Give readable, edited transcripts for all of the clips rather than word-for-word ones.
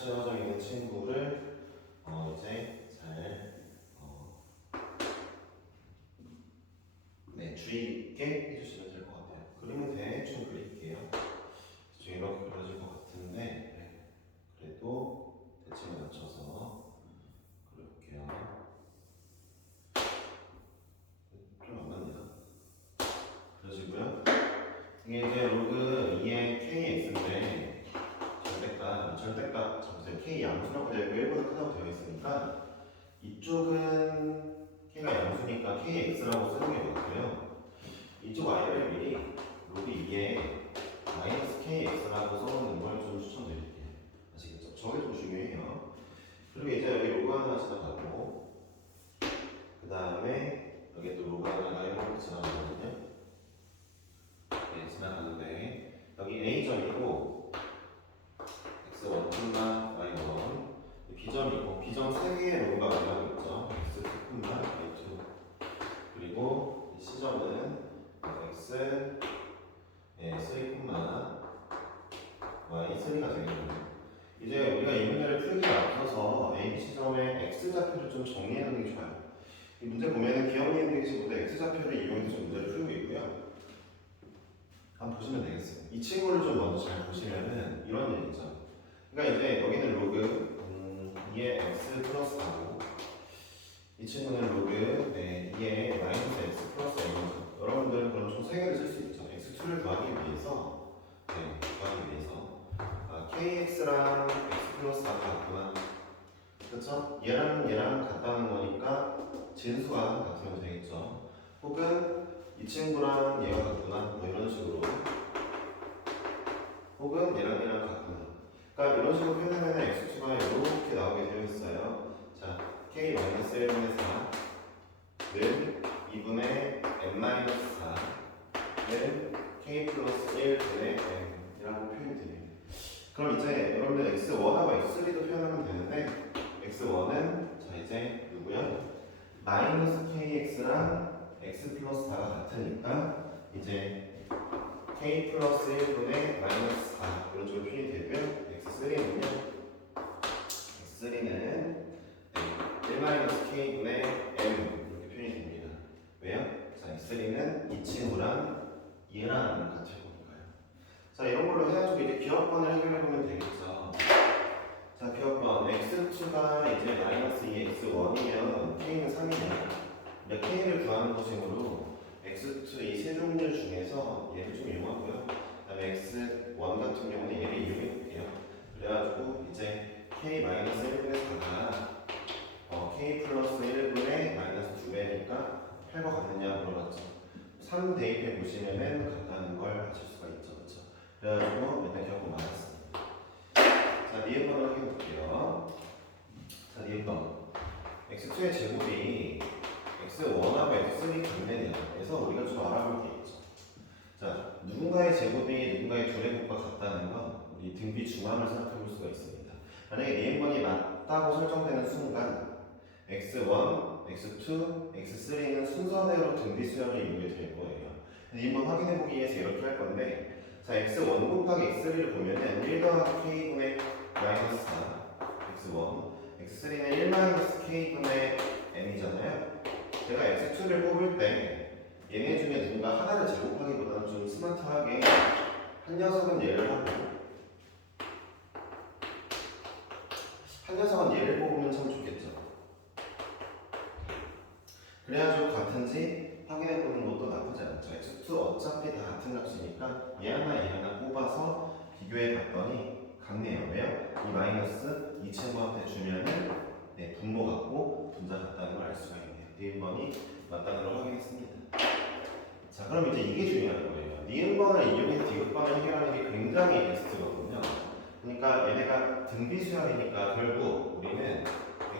X값이 정해져 있는 친구를 이제 잘 주의 깊게 해주시면 될 것 같아요. 그림은 대충 그릴게요. 대충 이렇게 그려질 것 같은데 그래도 대칭에 맞춰서 그려볼게요. 좀 안 맞네요. 그러시고요. 이게 이제 로그 2의 kx인데 절대값 잠시만요. k 양수라고 되어 있고 1보다 크다고 되어 있으니까 이쪽은 k가 양수니까 kx라고 쓰는 게 맞고요. 이쪽 y를 미리 로그 2에 마이너스 kx라고 써놓는 걸 좀 추천드릴게요. 아시겠죠? 저게 좀 중요해요. 그리고 이제 여기 로그 하나 지나가고 그 다음에 여기 또 로그 하나가 이렇게 지나가거든요. 네, 지나가는데 여기 a점이고 x1, y1 b점이고 b점 3개의 로그가 올라가고 있죠. x2, y2 그리고 이 c점은 x 3, y3가 되겠네요. 이제 우리가 이 문제를 풀기 앞서서 a, b 시점의 x좌표를 좀 정리해 놓는 게 좋아요. 이 문제 보면은 기억력 인덱스보다 x좌표를 이용해서 좀 문제를 풀고 있고요. 한번 보시면 되겠어요. 이 친구를 좀 먼저 잘 보시면은 이런 얘기죠. 그러니까 이제 여기는 로그 2의 x 플러스 4고 이 친구는 로그 2의 마이너스 x 플러스 a죠. 여러분들은 그럼 총 3개를 쓸 수 있죠. x2를 구하기 위해서 kx랑 x 플러스 4가 같구나. 그렇죠? 얘랑 같다는 거니까 진수가 같으면 되겠죠. 혹은 이 친구랑 얘가 같구나. 뭐 이런 식으로. 혹은 얘랑 같구나. 그러니까 이런 식으로 표현하면 x2가 이렇게 나오게 되어 있어요. 자, k-1분의 4는 2분의 n-4는 k 플러스 1분의 n이라고 표현이 됩니다. 그럼 이제 여러분들 x1하고 x3도 표현하면 되는데 x1은 자 이제 누구요? 마이너스 kx랑 x 플러스 4가 같으니까 이제 k 플러스 1분의 마이너스 4 이런 식으로 표현이 되고요. x3는요. x3는 1 마이너스 k분의 m 이렇게 표현이 됩니다. 왜요? 자 x3는 이 친구랑 얘랑 같을 거니까요. 자 이런 걸로 해가지고 이제 기억번을 해결해 보면 되겠죠. 자 기억번 x2가 이제 마이너스 2x1이면 k는 3이네요. k를 구하는 것이므로 x2 이 세 종류 중에서 얘를 좀 이용하고요. 그 다음에 x1 같은 경우는 얘를 이용해 볼게요. 그래가지고 이제 k-1분의 4가 k 플러스 1분의 마이너스 2배니까 8과 같느냐 물어봤죠. 3 대입해 보시면은 같다는 걸 아실 수가 있죠. 그렇죠? 그래가지고 일단 기억번 맞았습니다. 자, 니은번을 해볼게요. 자, 니은번 x2의 제곱이 x1하고 x3 같느냐 그래서 우리가 좀 알아볼 게 있죠. 자, 누군가의 제곱이 누군가의 둘의 곱과 같다는 건 우리 등비 중함을 생각해 볼 수가 있습니다. 만약에 니은번이 맞다고 설정되는 순간 x1, x2, x3는 순서대로 등비 수열을 이루게 될 거예요. 니은번 확인해 보기 위해서 이렇게 할 건데 자, x1 곱하기 x3를 보면은 1 더하기 k분의 마이너스 4 x1 x3는 1 마이너스 k분의 n이잖아요. 제가 x2를 뽑을 때 얘네 중에 누군가 하나를 제곱하기보다는 좀 스마트하게 한 녀석은 얘를 하고 한 녀석은 얘를 뽑으면 참 좋겠죠. 그래가지고 같은지 확인해보는 것도 나쁘지 않죠. x2 어차피 다 같은 값이니까 얘 하나 뽑아서 비교해 봤더니 같네요. 왜요? 이 마이너스 이 친구한테 주면은 분모 같고 분자 같다는 걸 알 수가 있네요. 니은번이 맞다는 걸 확인했습니다. 자, 그럼 이제 이게 중요한 거예요. 니은번을 이용해서 디귿번을 해결하는 게 굉장히 베스트거든요. 그러니까 얘네가 등비 수열이니까 결국 우리는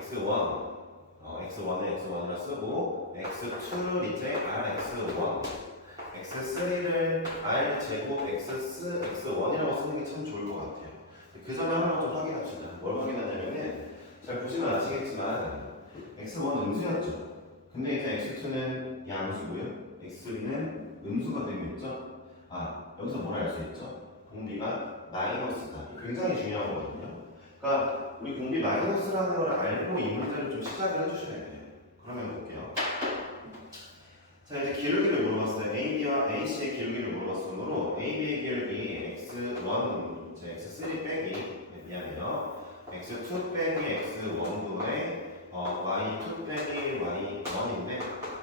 x1 x1을 x1으로 쓰고 x2를 이제 rx1 x3를 r 제곱 x1이라고 쓰는 게 참 좋을 것 같아요. 그 전에 하나만 좀 확인합시다. 뭘 확인하냐면은 잘 보시면 아시겠지만 x1은 음수였죠. 근데 이제 x2는 양수고요. x3는 음수가 되고 있죠. 아, 여기서 뭘 알 수 있죠? 공비가 마이너스다. 굉장히 중요한 거거든요. 그러니까 우리 공비 마이너스라는 걸 알고 이 문제를 좀 시작을 해주셔야 돼요. 그러면 볼게요. 자, 이제 기울기를 물어봤어요. AB와 AC의 기울기를 물어봤으므로 AB의 기울기 x1, 이제 x3 빼기, 네, 미안해요. x2 빼기 x1분의 y2 빼기 y1인데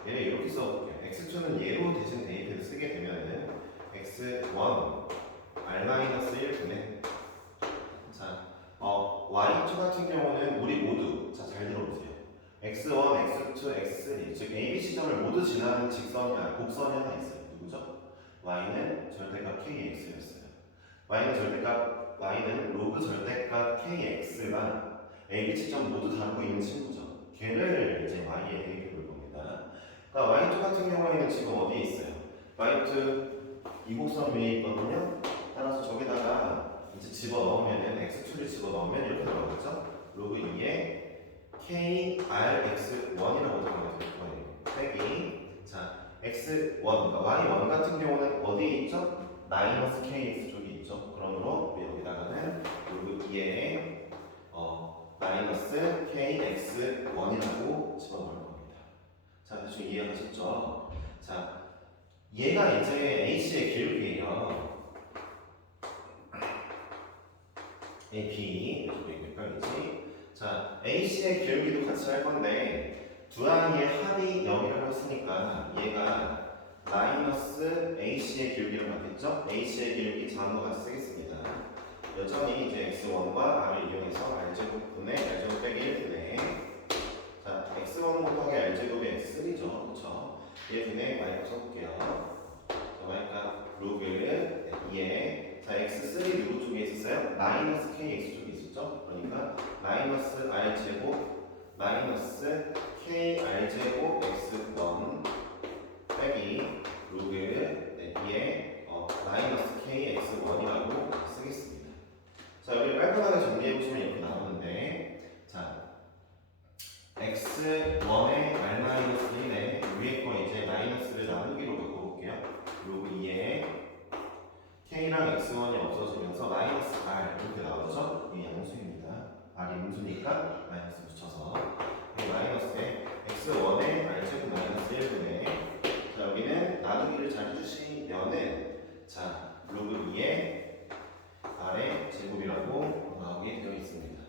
얘를 이렇게 써볼게요. x2는 얘로 대신 대입해서 쓰게 되면은 x1 r-1분의 자, y2 같은 경우는 우리 모두 잘 들어보세요. x1, x2, x3 즉 AB 시점을 모두 지나는 곡선이 하나 있어요. 누구죠? y는 절대값 kx였어요. y는 로그 절대값 kx가 AB 시점 모두 다루고 있는 친구죠. 걔를 이제 y에 대입해 볼 겁니다. 그러니까 y2 같은 경우에는 지금 어디에 있어요? y2 이 곡선 위에 있거든요. 따라서 저기다가 이제 집어 넣으면은 x2를 집어 넣으면 이렇게 들어가겠죠? 로그 2에 krx1이라고 들어가게 될 거예요. 빼기 자 x1 그러니까 y1 같은 경우는 어디에 있죠? 마이너스 kx 쪽에 있죠. 그러므로 여기다가는 로그 2에 마이너스 kx1이라고 집어넣을 겁니다. 자 대충 이해하셨죠? 자 얘가 이제 AC의 기울기예요. AB 이렇게 몇 병이지? 자 AC의 기울기도 같이 할 건데 두 항의 합이 0이라고 했으니까 얘가 마이너스 AC의 기울기를 맞겠죠? AC의 기울기 자음과 같이 쓰겠습니다. 여전히 이제 x1과 r을 이용해서 r제곱분의 r제곱 빼기 1분의 자 x1 곱하기 r제곱이 x3죠. 그렇죠? 1분의 y 써볼게요. y값 로그 2에 자 x3 누구 쪽에 있었어요? 마이너스 kx 쪽에 있었죠? 그러니까 마이너스 r제곱 마이너스 kr제곱 x1 빼기 로그 2에 마이너스 kx1이라고 쓰겠습니다. 자 여기 깔끔하게 정리해보시면 이렇게 나오는데 자 x1의 r-1에 위에 거 이제 마이너스를 나누기로 바꿔볼게요. 로그 2에 k랑 x1이 없어지면서 마이너스 r 이렇게 나오죠? 이게 양수입니다. r이 음수니까 마이너스 붙여서 마이너스에 x1의 r제곱 마이너스 1분의 자 여기는 나누기를 잘 해주시면은 자 로그 2에 r의 제곱이라고 나오게 되어 있습니다.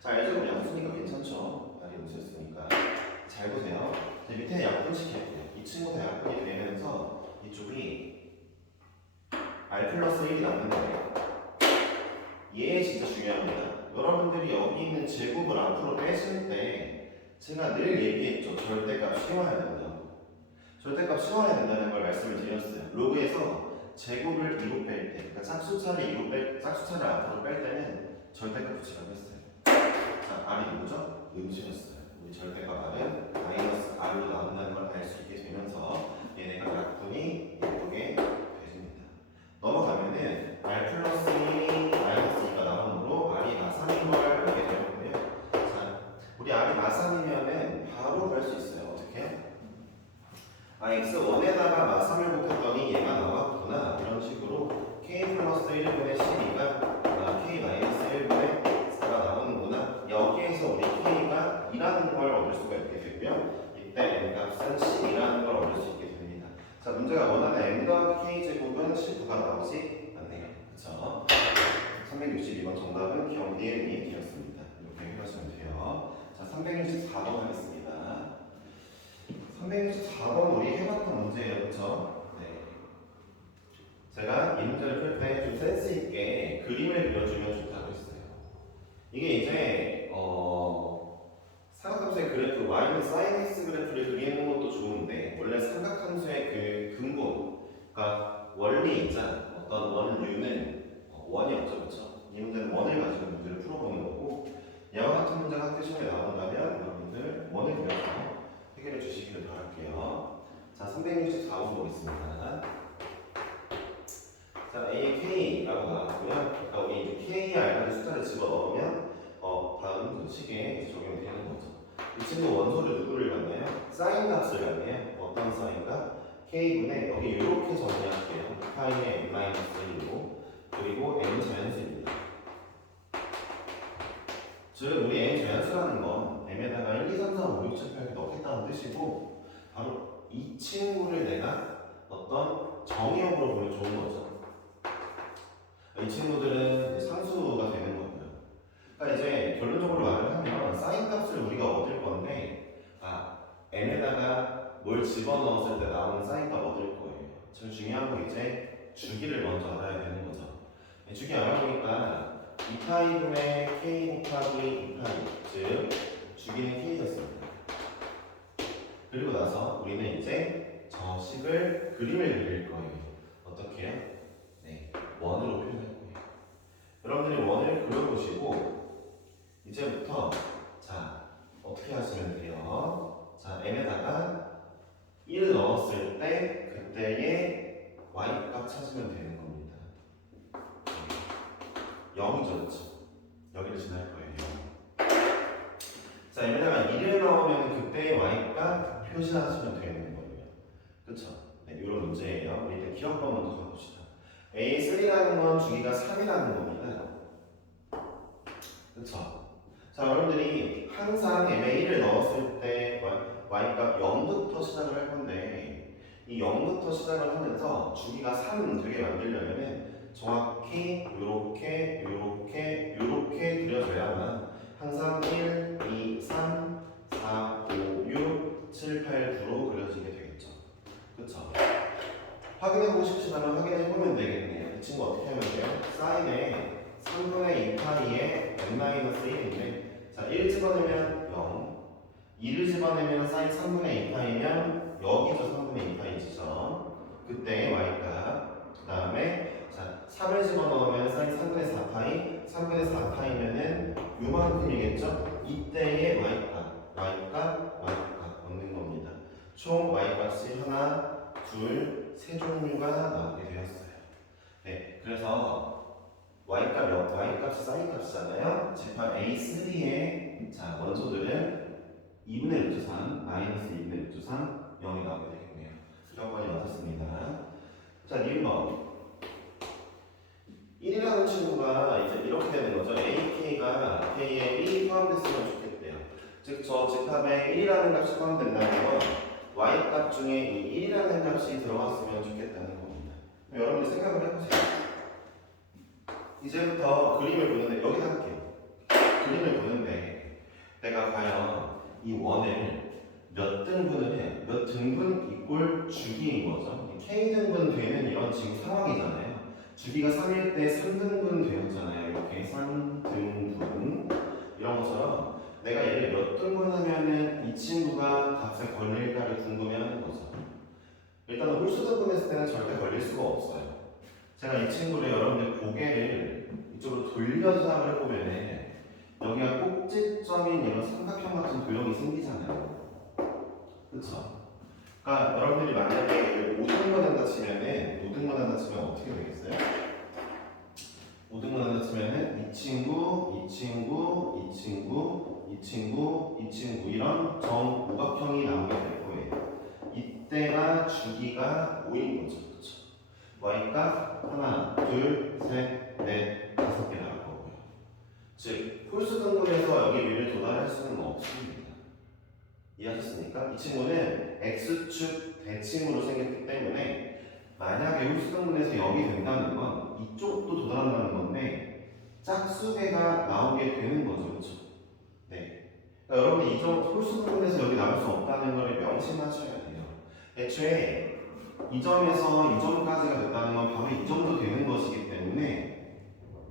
자 r제곱 양수니까 괜찮죠? r이 음수였으니까 잘 보세요. 밑에 약분식 해볼게요. 이 친구 다 약분이 되면서 이쪽이 r 플러스 1이 남는데 얘 진짜 중요합니다. 여러분들이 여기 있는 제곱을 앞으로 빼실 때 제가 늘 얘기했죠. 절대값 씌워야 된다고. 절대값 씌워야 된다는 걸 말씀을 드렸어요. 로그에서 제곱을 2로 뺄 때, 그러니까 짝수차를 앞으로 뺄 때는 절대값 붙이라고 했어요. 자, r이 누구죠? 음수였어요. 우리 절대값 r은 마이너스 r로 나온다는 걸 알 수 있게 되면서 얘네가 약분이 예쁘게 되십니다. 넘어가면은 r 플러스 1이 마이너스 2가 나오므로 r이 마삼인 걸 알게 되었고요. 자, 우리 r이 마삼이면은 바로 볼 수 있어요. 어떻게? x1에다가 마삼을 곱했더니 얘가 나왔구나. 이런 식으로 k 플러스 1분의 12가 k 마이너스 1분의 4가 나오는구나. 여기에서 우리 k가 2라는 걸 얻을 수가 있게 되고요. 이때 n값은 12라는 걸 얻을 수 있게 됩니다. 자, 문제가 원하는 m 더하기 k 제곱은 19가 나오지 않네요. 그렇죠? 362번 정답은 경리의 얘기였습니다. 이렇게 해주시면 돼요. 자, 364번 하겠습니다. 364번 우리 해봤던 문제예요. 그렇죠? 네. 제가 이 문제를 풀 때 좀 센스 있게 그림을 그려주면 좋다고 했어요. 이게 이제 삼각함수의 그래프 y는 sin x 그래프를 그리는 것도 좋은데 원래 삼각함수의 그 근본, 그러니까 원리 있잖아. 어떤 원류는 원이 없죠, 그렇죠? 이 문제는 원을 가지고 문제를 풀어보는 거고 이와 같은 문제가 학교 시험에 나온다면 여러분들 원을 그려서 해결해 주시기를 바랄게요. 자, 364번 보겠습니다. 자, A, K라고 나왔고요. 그러니까 우리 KR라는 숫자를 집어넣으면 다음 식에 적용이 되는 거죠. 이 친구 원소를 누구를 갖나요? 사인 값을 갖네요. 어떤 사인값? K분의 여기 이렇게 정리할게요. 파이의 n-1로 그리고 n 자연수입니다. 즉 우리 m 제한수라는 건 m에다가 1, 2, 3, 4, 5, 6, 7, 8 이렇게 넣겠다는 뜻이고 바로 이 친구를 내가 어떤 정의역으로 보면 좋은 거죠. 이 친구들은 상수가 되는 거고요. 그러니까 이제 결론적으로 말을 하면 사인 값을 우리가 얻을 건데 m에다가 뭘 집어넣었을 때 나오는 사인 값 얻을 거예요. 제일 중요한 건 이제 주기를 먼저 알아야 되는 거죠. 주기 알아보니까 2파이분의 k 곱하기 2파이, 즉 주기는 k였습니다. 그리고 나서 우리는 이제 저 식을 그림을 그릴 거예요. 어떻게 해요? 네, 원으로 표현할 거예요. 여러분들이 원을 그려보시고 이제부터 자 어떻게 하시면 돼요? 자 m에다가 1 넣었을 때 그때의 y값 찾으면 되는 겁니다. 0이죠. 여기를 지날 거예요. 자 m에다가 1을 넣으면 그때의 y값 표시하시면 되는 거예요. 그쵸? 네, 이런 문제예요. 우리 일단 기억법 먼저 가봅시다. A3라는 건 주기가 3이라는 겁니다. 그쵸? 자, 여러분들이 항상 m에 1을 넣었을 때 y값 0부터 시작을 할 건데 이 0부터 시작을 하면서 주기가 3 되게 만들려면 정확히 요렇게 그려져야만 항상 1, 2, 3, 4, 5, 6, 7, 8, 9로 그려지게 되겠죠. 그쵸? 확인해보고 싶지만 확인해보면 되겠네요. 이 친구 어떻게 하면 돼요? 사인에 3분의 2파이에 n-1인데 자, 1 집어내면 0 2를 집어내면 사인 3분의 2파이면 여기서 3분의 2파이죠. 그때 y값 그 다음에 자 3을 집어넣으면 사인 3분의 4파이 3분의 4파이면은 요만큼이겠죠? 이때의 y값 얻는 겁니다. 총 y값이 하나, 둘, 세 종류가 나오게 되었어요. 네, 그래서 y값이 사인값이잖아요. 재판 A3의 자 원소들은 2분의 루트 3, 마이너스 2분의 루트 3, 0이 나오게 되겠네요. 수정권이 맞았습니다. 자, 니은번 1이라는 친구가 이제 이렇게 되는 거죠. AK가 K에 1이 포함됐으면 좋겠대요. 즉, 저 집합에 1이라는 값이 포함된다는 건 Y값 중에 이 1이라는 값이 들어갔으면 좋겠다는 겁니다. 여러분들 생각을 해보세요. 이제부터 그림을 보는데, 여기다 할게요. 그림을 보는데, 내가 과연 이 원을 몇 등분을 해요? 몇 등분 이꼴 주기인 거죠. K등분 되는 이런 지금 상황이잖아요. 주기가 3일 때 3등분 되었잖아요. 이렇게 3등분. 이런 것처럼 내가 얘를 몇 등분하면은 이 친구가 값에 걸릴까를 궁금해하는 거죠. 일단 홀수등분했을 때는 절대 걸릴 수가 없어요. 제가 이 친구를 여러분들 고개를 이쪽으로 돌려서 생각을 해보면 여기가 꼭지점인 이런 삼각형 같은 도형이 생기잖아요. 그쵸? 그러니까 여러분들이 만약에 5등분한다 치면 어떻게 되겠어요? 5등분한다 치면은 이 친구 이런 정오각형이 나오게 될 거예요. 이때가 주기가 5인 거죠. 그쵸? y값 하나, 둘, 셋, 넷, 5개 나올 거고요. 즉, 홀수 등분에서 여기 위를 도달할 수는 없습니다. 이해하셨습니까? 이 친구는 x축 대칭으로 생겼기 때문에 만약에 홀수 등분에서 0이 된다는 건 이쪽도 도달한다는 건데 짝수배가 나오게 되는 거죠. 그렇죠? 네. 그러니까 여러분이 이 점 홀수 등분에서 여기 나올 수 없다는 걸 명심하셔야 돼요. 애초에 이 점에서 이 점까지가 됐다는 건 바로 이 점도 되는 것이기 때문에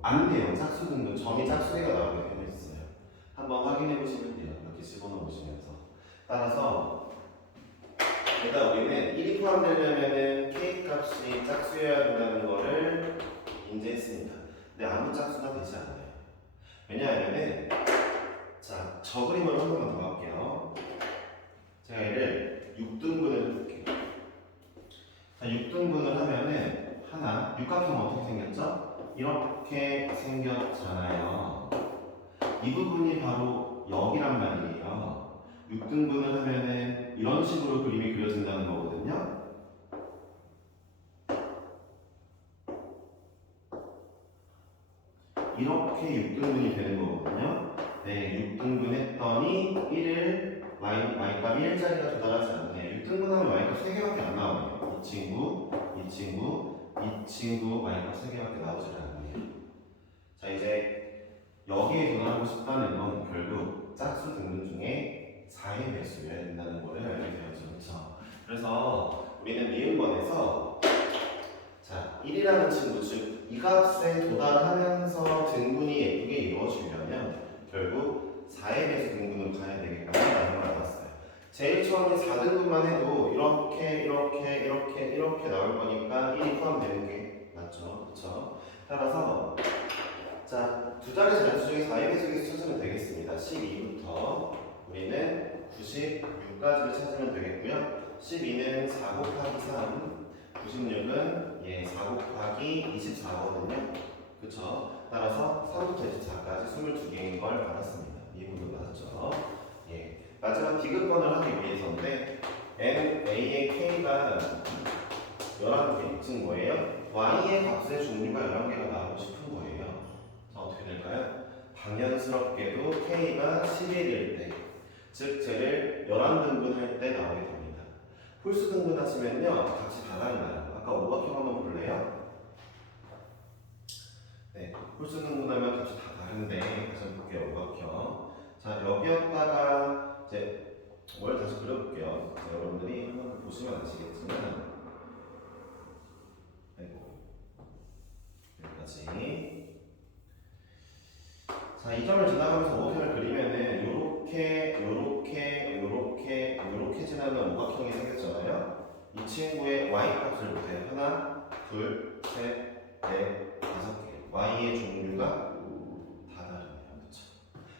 안 돼요. 짝수 등분 점이 짝수배가 나오게 되어 있어요. 한번 확인해 보시면 돼요. 이렇게 집어넣어 보시면서. 따라서 일단 우리는 1이 포함되려면은 k 값이 짝수여야 된다는 거를 인지했습니다. 근데 아무 짝수가 되지 않아요. 왜냐하면은 자, 저 그림으로 한 번만 더 할게요. 제가 얘를 6등분을 해볼게요. 자, 6등분을 하면은 하나, 육각형 어떻게 생겼죠? 이렇게 생겼잖아요. 이 부분이 바로 여기란 말이에요. 6등분을 하면은 이런 식으로 그림이 그려진다는 거거든요. 이렇게 6등분이 되는 거거든요. 네, 6등분 했더니 1을 y값 1자리가 도달하지 않네요. 6등분하면 y값 3개밖에 안 나오네요. 이 친구, 이 친구, 이 친구 y값 3개밖에 나오지 않네요. 자, 이제 여기에 도달하고 싶다는 건 결국 짝수 등분 중에 4의 배수여야 된다는 거를 알게 되었죠. 그렇죠? 그래서 우리는 미음번에서 자, 1이라는 친구, 즉 이 값에 도달하면서 등분이 예쁘게 이루어지려면 결국 4의 배수 등분으로 가야 되겠다는 걸 알았어요. 제일 처음에 4등분만 해도 이렇게 나올 거니까 1이 포함되는 게 맞죠. 그렇죠? 따라서 자, 두 자리 자연수 중에 4의 배수에서 찾으면 되겠습니다. 12부터 우리는 96까지를 찾으면 되겠고요. 12는 4 곱하기 3, 96은 4 곱하기 24거든요. 그쵸? 따라서 3부터 24까지 22개인 걸 알았습니다. 이 부분 맞았죠? 예. 마지막 디귿번을 하기 위해서인데 n, a의 k가 11개, 즉 뭐예요? y의 값의 종류가 11개가 나오고 싶은 거예요. 자, 어떻게 될까요? 당연스럽게도 k가 11일 때, 즉 쟤를 11등분 할 때 나오게 됩니다. 홀수 등분 하시면요 값이 다 달라요. 아까 오각형 한번 볼래요? 네, 홀수 등분하면 값이 다 다른데 다시 한번 볼게요. 오각형. 자, 여기였다가 이제 뭘 다시 그려볼게요. 자, 여러분들이 한번 보시면 아시겠지만 아이고 여기까지. 자, 이 점을 지나가면서 오각형을 그리면은 요렇게 지나면 오각형이 생겼잖아요. 이 친구의 y값을 보세요. 하나, 둘, 셋, 넷, 5개. y의 종류가 다 다르네요. 그렇죠?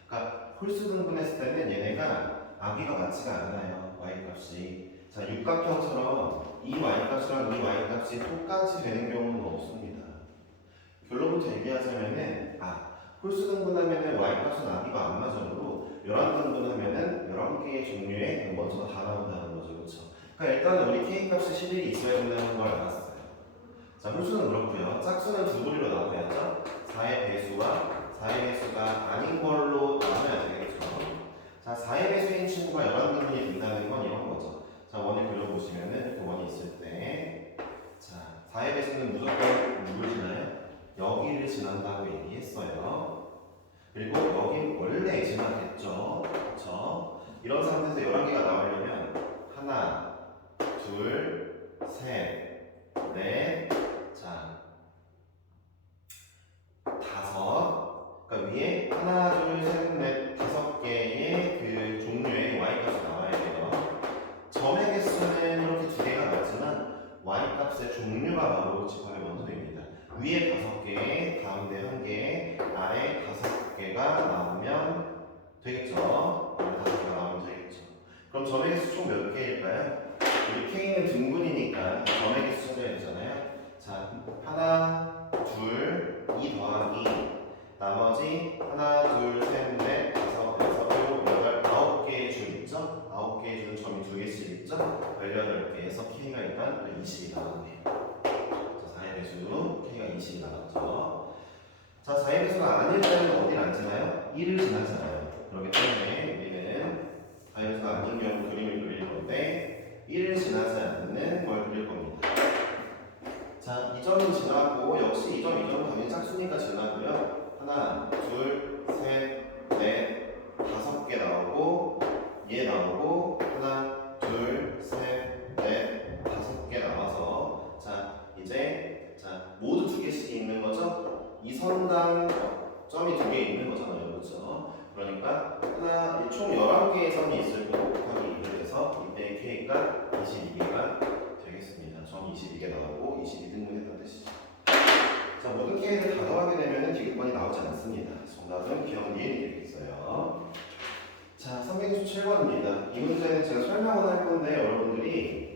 그러니까 홀수 등분했을 때는 얘네가 아비가 맞지가 않아요. y값이. 자, 육각형처럼 이 y값이랑 이 y값이 똑같이 되는 경우는 없습니다. 결론부터 얘기하자면은 홀수 등분하면은 y값은 아비가 안 맞아도 11등분하면은 11개의 종류의 먼저가 다 나온다는 거죠. 그렇죠? 그러니까 일단은 우리 k값이 11이 있어야 된다는 걸 알았어요. 자, 홀수는 그렇고요. 짝수는 두 부리로 나눠야죠. 4의 배수와 4의 배수가 아닌 걸로 나눠야 되겠죠. 자, 4의 배수인 친구가 11등분이 된다는 건 이런 거죠. 자, 원을 그려보시면은 그 원이 있을 때 자, 4의 배수는 무조건 누굴 지나요? 여기를 지난다고 얘기했어요. 그리고 여긴 원래 지나겠죠. 그렇죠? 이런 상태에서 11개가 나오려면 하나, 둘, 셋, 넷, 자, 5. 그러니까 위에 하나, 둘, 셋, 넷, 5개의 그 종류의 y값이 나와야 돼요. 점의 개수는 이렇게 2개가 나왔지만 y값의 종류가 바로 집합의 원소입니다. 위에 5개, 가운데 1개, 아래 5개가 나오면 되겠죠. 아래 5개가 나오면 되겠죠. 그럼 점의 개수 총 몇 개일까요? 우리 k는 등분이니까 점의 개수 찾아야 되잖아요. 자, 하나, 둘, 2 더하기 나머지 하나, 둘, 셋, 넷, 5, 6, 7, 8, 9개의 줄 있죠? 9개의 줄은 점이 2개씩 있죠? 18개에서 k가 일단 20이 나왔네요. 자, 4의 배수 k가 20이 나왔죠. 자, 4의 배수가 아닐 때는 어디를 안 지나요? 1을 지나잖아요. 그렇기 때문에 우리는 4의 배수가 아닌 경우 그림을 그릴 건데 1을 지나지 않는 걸 그릴 겁니다. 자, 2점은 지나고 역시 2점, 2점은 당연히 짝수니까 지나고요. 하나, 둘, 셋, 넷, 5개 나오고 얘 나오고 하나, 둘, 셋, 넷, 5개 나와서 자, 이제 자, 모두 2개씩 있는 거죠? 이 선당 점이 2개 있는 거잖아요. 그렇죠? 그러니까 하나, 총 11개의 선이 있을 거고 곱하기 2를 해서 이때의 k가 22개가 되겠습니다. 점 22개 나오고 22등분했다는 뜻이죠. 자, 모든 k를 다 더하게 되면 디귿번이 나오지 않습니다. 정답은 기억 니은이 되겠어요. 자, 327번입니다. 이 문제는 제가 설명을 할 건데 여러분들이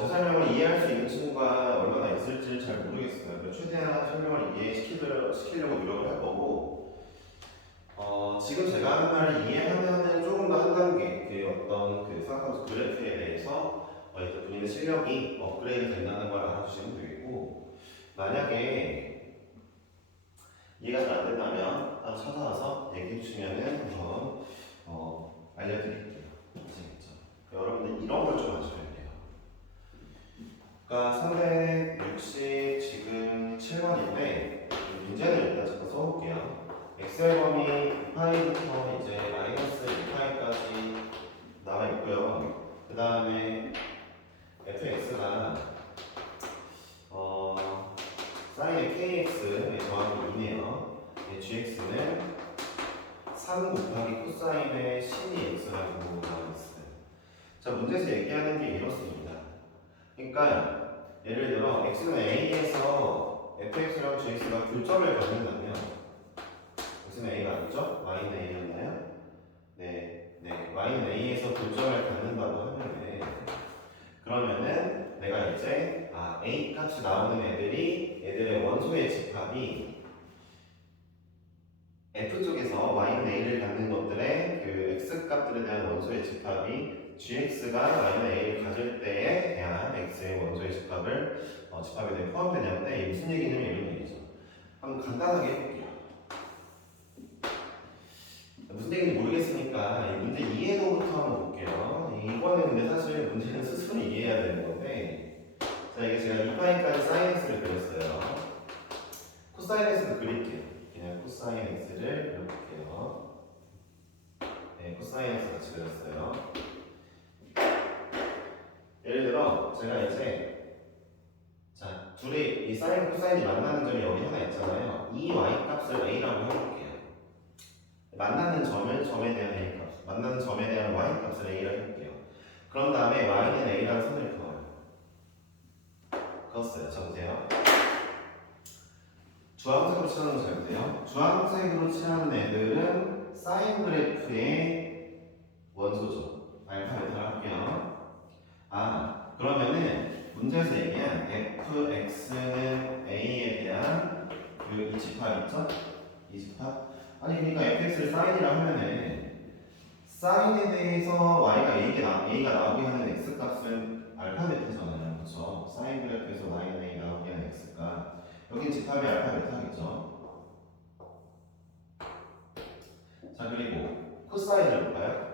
제 설명을 이해할 수 있는 친구가 얼마나 있을지 잘 모르겠어요. 최대한 설명을 이해시키려고 노력을 할 거고 지금 제가 하는 말을 이해하면은 조금 더 한 단계 어떤 생각하면서 그래프에 대해서 일단 본인의 실력이 업그레이드 된다는 걸 알아주시면 되겠고 만약에 이해가 잘 안 된다면 딱 찾아와서 얘기해 주시면은 한번 알려드릴게요. 아시겠죠? 여러분들 이런 걸 좀 아셔야 돼요. 그러니까 360 지금 7번인데 문제는 일단 제가 써볼게요. 엑셀 범위 2파이부터 이제 마이너스 2파이까지 나와 있고요. 그 다음에 fx가 사인의 kx의 더하기 2네요. gx는 3 곱하기 코사인의 신이 x라고 나와 있어요. 자, 문제에서 얘기하는 게 이렇습니다. 그러니까 예를 들어 x는 a에서 fx랑 gx가 교점을 갖는다면 x는 a가 아니죠? y는 a였나요? 네, y는 a에서 교점을 갖는다고 하면은 그러면은 내가 이제 a 값이 나오는 애들의 원소의 집합이 f 쪽에서 y는 a를 갖는 것들의 그 x 값들에 대한 원소의 집합이 gx가 y는 a를 가질 때에 대한 x의 원소의 집합을 집합에 대해 포함되냐는데 무슨 얘기냐면 이런 얘기죠. 한번 간단하게 해볼게요. 무슨 얘기인지 모르겠으니까 이 문제 이해도부터 한번 볼게요. 이거는 근데 사실 문제는 스스로 이해해야 되는 건데, 자, 이게 제가 2파이까지 사인 x를 그렸어요. 코사인 x도 그릴게요. 그냥 코사인 x를 그려볼게요. 네, 코사인 x 같이 그렸어요. 예를 들어 제가 이제 자, 둘이 이 사인 코사인이 만나는 점이 여기 하나 있잖아요. 이 y 값을 a라고 해볼게요. 만나는 점에 대한 a 값, 만나는 점에 대한 y 값을 a라고 할게요. 그런 다음에 y는 a라는 선을 그어요. 그었어요. 자, 보세요. 주황색으로 칠하는 거 잘 보세요. 주황색으로 칠하는 애들은 사인 그래프의 원소죠. 알파 베타를 할게요. 그러면은 문제에서 얘기한 fx는 a에 대한 이 집합 있죠? 이 집합? 아니 그러니까 fx를 사인이라 하면은 사인에 대해서 a가 나오게 하는 x 값은 알파 베타잖아요. 그렇죠? 사인 그래프에서 y는 a 나오게 하는 x가 여긴 집합이 알파 베타겠죠? 자, 그리고 코사인을 볼까요?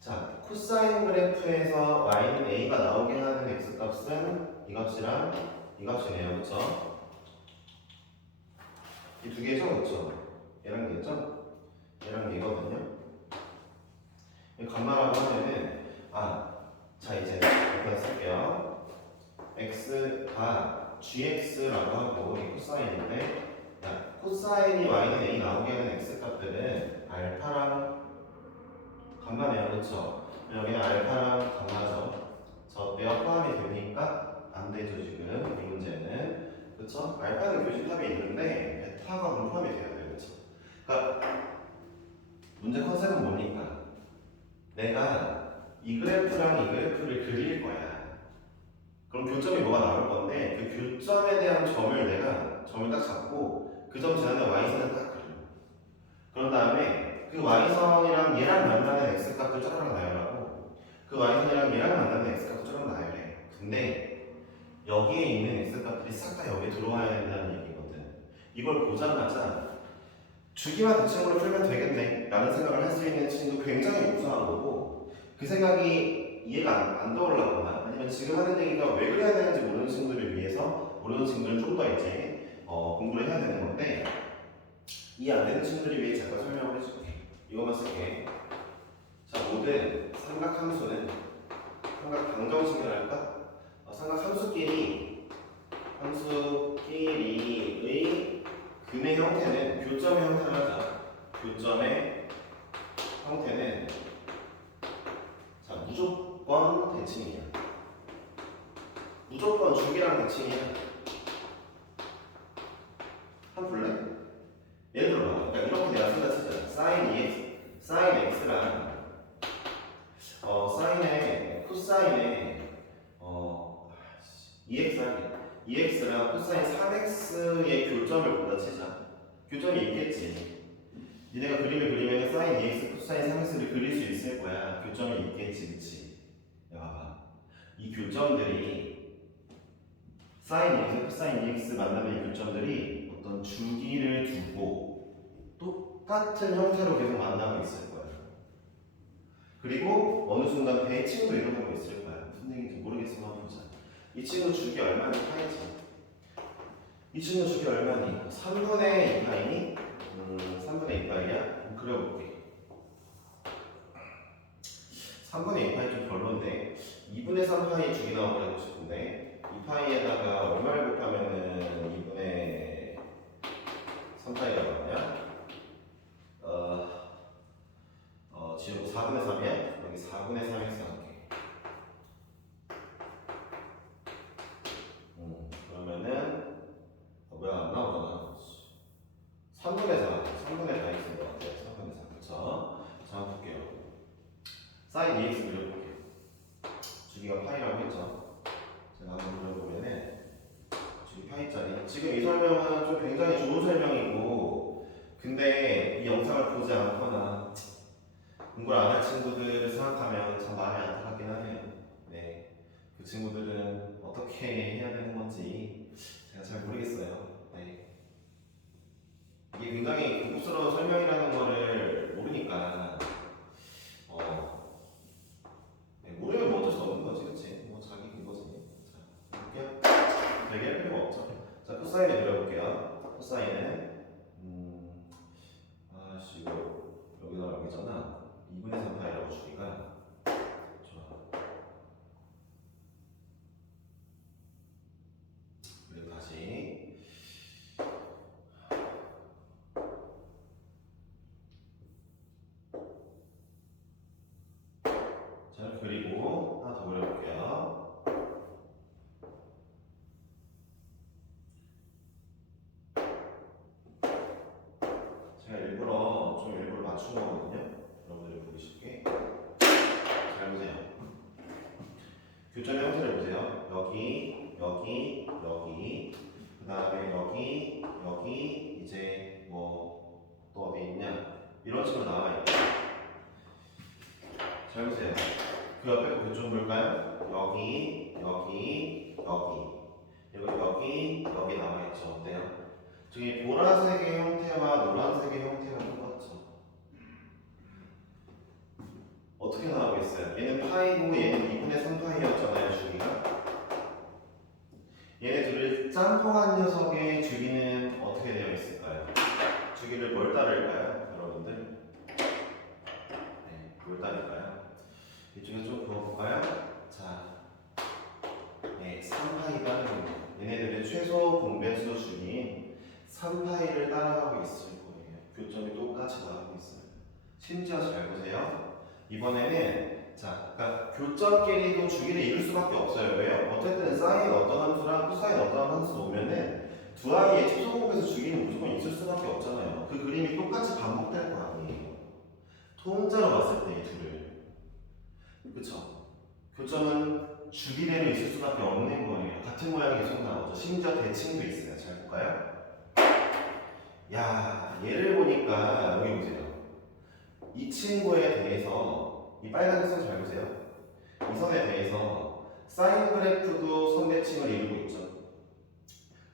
자, 코사인 그래프에서 y는 a가 나오게 하는 x 값은 이 값이랑 이 값이네요. 그렇죠? 이 두 개죠? 그렇죠? 얘랑 얘죠? 얘랑 얘거든요. 간만하고 하면은 자, 이제 이렇게 쓸게요. x가 gx라고 하고 이 코사인인데 코사인이 y는 a 나오게 하는 x 값들은 알파랑 감마네요. 그렇죠? 여기는 알파랑 감마죠. 저 때와 포함이 되니까 안 되죠. 지금 이 문제는. 그렇죠? 알파는 교집합이 있는데 베타가 포함이 돼야 돼요. 그렇죠? 그러니까 문제 컨셉은 뭡니까? 내가 이 그래프랑 이 그래프를 그릴 거야. 그럼 교점이 뭐가 나올 건데 그 교점에 대한 점을 딱 잡고 그 점 지나는 y선을 딱 그려. 그런 다음에 그 y선이랑 얘랑 만나는 x값을 쪼르륵 나열하고 그 y선이랑 얘랑 만나는 x값을 쪼르륵 나열해. 근데 여기에 있는 x값들이 싹 다 여기에 들어와야 된다는 얘기거든. 이걸 보자마자 주기만 대칭으로 풀면 되겠네 라는 생각을 할 수 있는 친구 굉장히 우수한 거고, 그 생각이 이해가 안 떠올랐거나 아니면 지금 하는 얘기가 왜 그래야 되는지 모르는 친구들을 위해서 모르는 친구들은 좀 더 이제 공부를 해야 되는 건데, 이해 안 되는 친구들을 위해 잠깐 설명을 해줄게. 이거만 쓸게. 자, 모든 삼각함수는 삼각 방정식을 할까? 삼각함수끼리의 근의 형태는 교점의 형태를 하자. 교점의 형태는 자, 무조건 대칭이야. 무조건 주기랑 대칭이야. 한 볼래? 예를 들어 그러니까 이렇게 내가 쓰자. 사인 x랑 사인의 코사인의 EX랑 코사인 3x의 교점을 보다 치자. 교점이 있겠지. 니네가 그림을 그리면 사인 EX, 코사인 3x를 그릴 수 있을 거야. 교점이 있겠지, 그치? 야, 봐봐. 이 교점들이 사인 EX, 코사인 EX 만나는 이 교점들이 어떤 주기를 두고 똑같은 형태로 계속 만나고 있을 거예요. 그리고 어느 순간 대칭도 일어나고 있을 거예요. 무슨 얘기인지 모르겠지만 보자. 이 친구 주기 얼마니 파이지? 이 친구 주기 얼마니? 3분의 2파이니? 3분의 2파이야? 그려볼게. 3분의 2파이 좀 별론데 2분의 3파이 주기 나오고 해보고 싶은데 2파이에다가 얼마를 곱하면은 2분의 3파이가 나오냐? 지금 4분의 3이야? 여기 4분의 3에서 할게. 그러면은 뭐야 안 나오잖아. 3분의 4, 3분의 4 있을 것 같아요. 3분의 4, 그쵸? 자, 한번 볼게요. 사인 2x 그려볼게요. 주기가 파이라고 했죠. 제가 한번 그려보면은 주기 파이짜리. 지금 이 설명은 좀 굉장히 좋은 설명이고, 근데 이 영상을 보지 않거나 공부를 안 할 친구들을 생각하면 참 마음이 안타깝긴 하네요. 네, 그 친구들은 어떻게 해야 되는 건지 제가 잘 모르겠어요. 네. 이게 굉장히 고급스러운 설명이라는 거를 모르니까 네, 모르면 뭐 어쩔 수 없는 거지, 그치? 뭐 자기 그거지. 자, 볼게요. 되게 할 필요가 없죠. 자, 코사인을 그려볼게요. 코사인은 이거 여기다 여기잖아. 2분의 3파이라고 주기가 좋아. 그리고 다시 자, 그리고 하나 더 그려볼게요. 제가 일부러 맞춘 거거든요. 여러분들이 보기 쉽게. 잘 보세요. 교점의 형태를 보세요. 여기, 여기, 여기. 그 다음에 여기, 여기. 이제 뭐 또 어디 있냐? 이런 식으로 나와 있죠. 잘 보세요. 그 옆에 거 교점 볼까요? 여기, 여기, 여기. 그리고 여기, 여기 나와 있죠. 어때요? 저기 보라색의 형태와 노란색의 형태가 똑같죠. 어떻게 나오겠어요? 얘는 파이고 얘는 2분의 3파이였잖아요, 주기가. 얘네 둘을 짬뽕한 녀석의 주기는 어떻게 되어 있을까요? 주기를 뭘 따를까요, 여러분들? 네, 뭘 따를까요? 이쪽에 좀 그어볼까요? 자, 네, 3파이가 얘네들의 최소 공변수 주기인 3파이를 따라가고 있을 거예요. 교점이 똑같이 나오고 있어요. 심지어 잘 보세요. 이번에는 자, 그러니까 교점끼리도 주기를 이룰 수밖에 없어요. 왜요? 어쨌든 사인 어떤 함수랑 코사인 어떤 함수 놓으면은 두 아이의 최소 공배수 주기는 무조건 있을 수밖에 없잖아요. 그 그림이 똑같이 반복될 거 아니에요. 통짜로 봤을 때 이 둘을. 그쵸? 교점은 주기대로 있을 수밖에 없는 거예요. 같은 모양이 계속 나오죠. 심지어 대칭도 있어요. 잘 볼까요? 야, 얘를 보니까 여기 보세요. 이 친구에 대해서 이 빨간색 선 잘 보세요. 이 선에 대해서 사인 그래프도 선대칭을 이루고 있죠.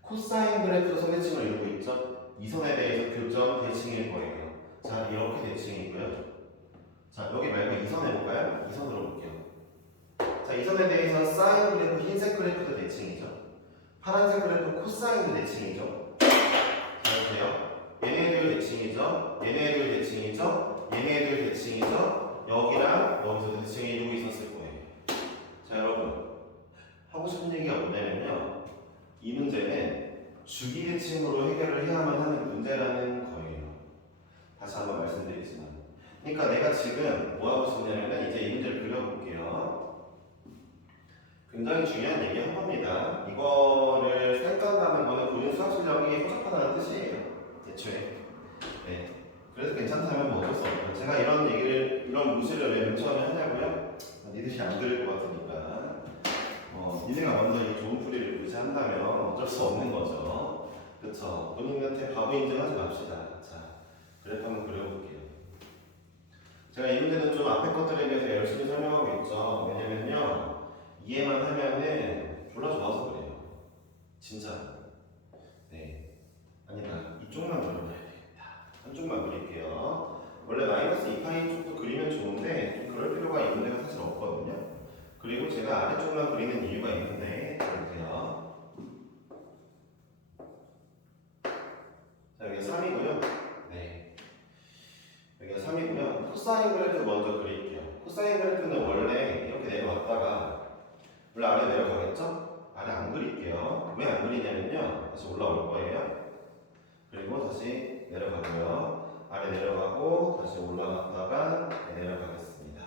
코사인 그래프도 선대칭을 이루고 있죠. 이 선에 대해서 교점 대칭일 거예요. 자, 이렇게 대칭이고요. 자, 여기 말고 이 선 해볼까요? 이 선으로 볼게요. 자, 이 선에 대해서 사인 그래프, 흰색 그래프도 대칭이죠. 파란색 그래프 코사인도 대칭이죠. 자, 보세요. 얘네들 대칭이죠. 얘네들 대칭이죠. 얘네들 대칭이죠. 여기랑 여기서 대칭이 이루고 있었을 거예요. 자, 여러분 하고 싶은 얘기가 뭐냐면요, 이 문제는 주기 대칭으로 해결을 해야만 하는 문제라는 거예요. 다시 한번 말씀드리지만, 그러니까 내가 지금 뭐 하고 싶냐면 이제 이 문제를 그려볼게요. 굉장히 중요한 얘기 한 겁니다. 이거를 생각하는 거는 본인 수학 실력이 부족하다는 뜻이에요. 애초에. 네. 그래서 괜찮다면 뭐 어쩔 수 없고, 제가 이런 얘기를, 이런 무시를 왜 맨 처음에 하냐고요? 니들이 안 들을 것 같으니까. 니네가 먼저 이 좋은 풀이를 무시한다면 어쩔 수 없는 거죠. 그쵸? 본인한테 바보 인정하지 맙시다. 자, 그래프 한번 그려볼게요. 제가 이 문제는 좀 앞에 것들에 비해서 열심히 설명하고 있죠. 왜냐면요, 이해만 하면은 졸라 좋아서 그래요. 진짜. 네. 아니다. 이쪽만 그려봐야 되겠다. 한쪽만 그릴게요. 원래 마이너스 2파이 쪽도 그리면 좋은데 좀 그럴 필요가 있는 데가 사실 없거든요. 그리고 제가 아래쪽만 그리는 이유가 있는데 보세요. 자, 여기 3이고요. 네. 여기가 3이고요. 코사인 그래프 먼저 그릴게요. 코사인 그래프는 원래 이렇게 내려왔다가 원래 아래 내려가겠죠? 아래 안 그릴게요. 왜 안 그리냐면요. 다시 올라올 거예요. 그리고 다시 내려가고요. 아래 내려가고 다시 올라갔다가 내려가겠습니다.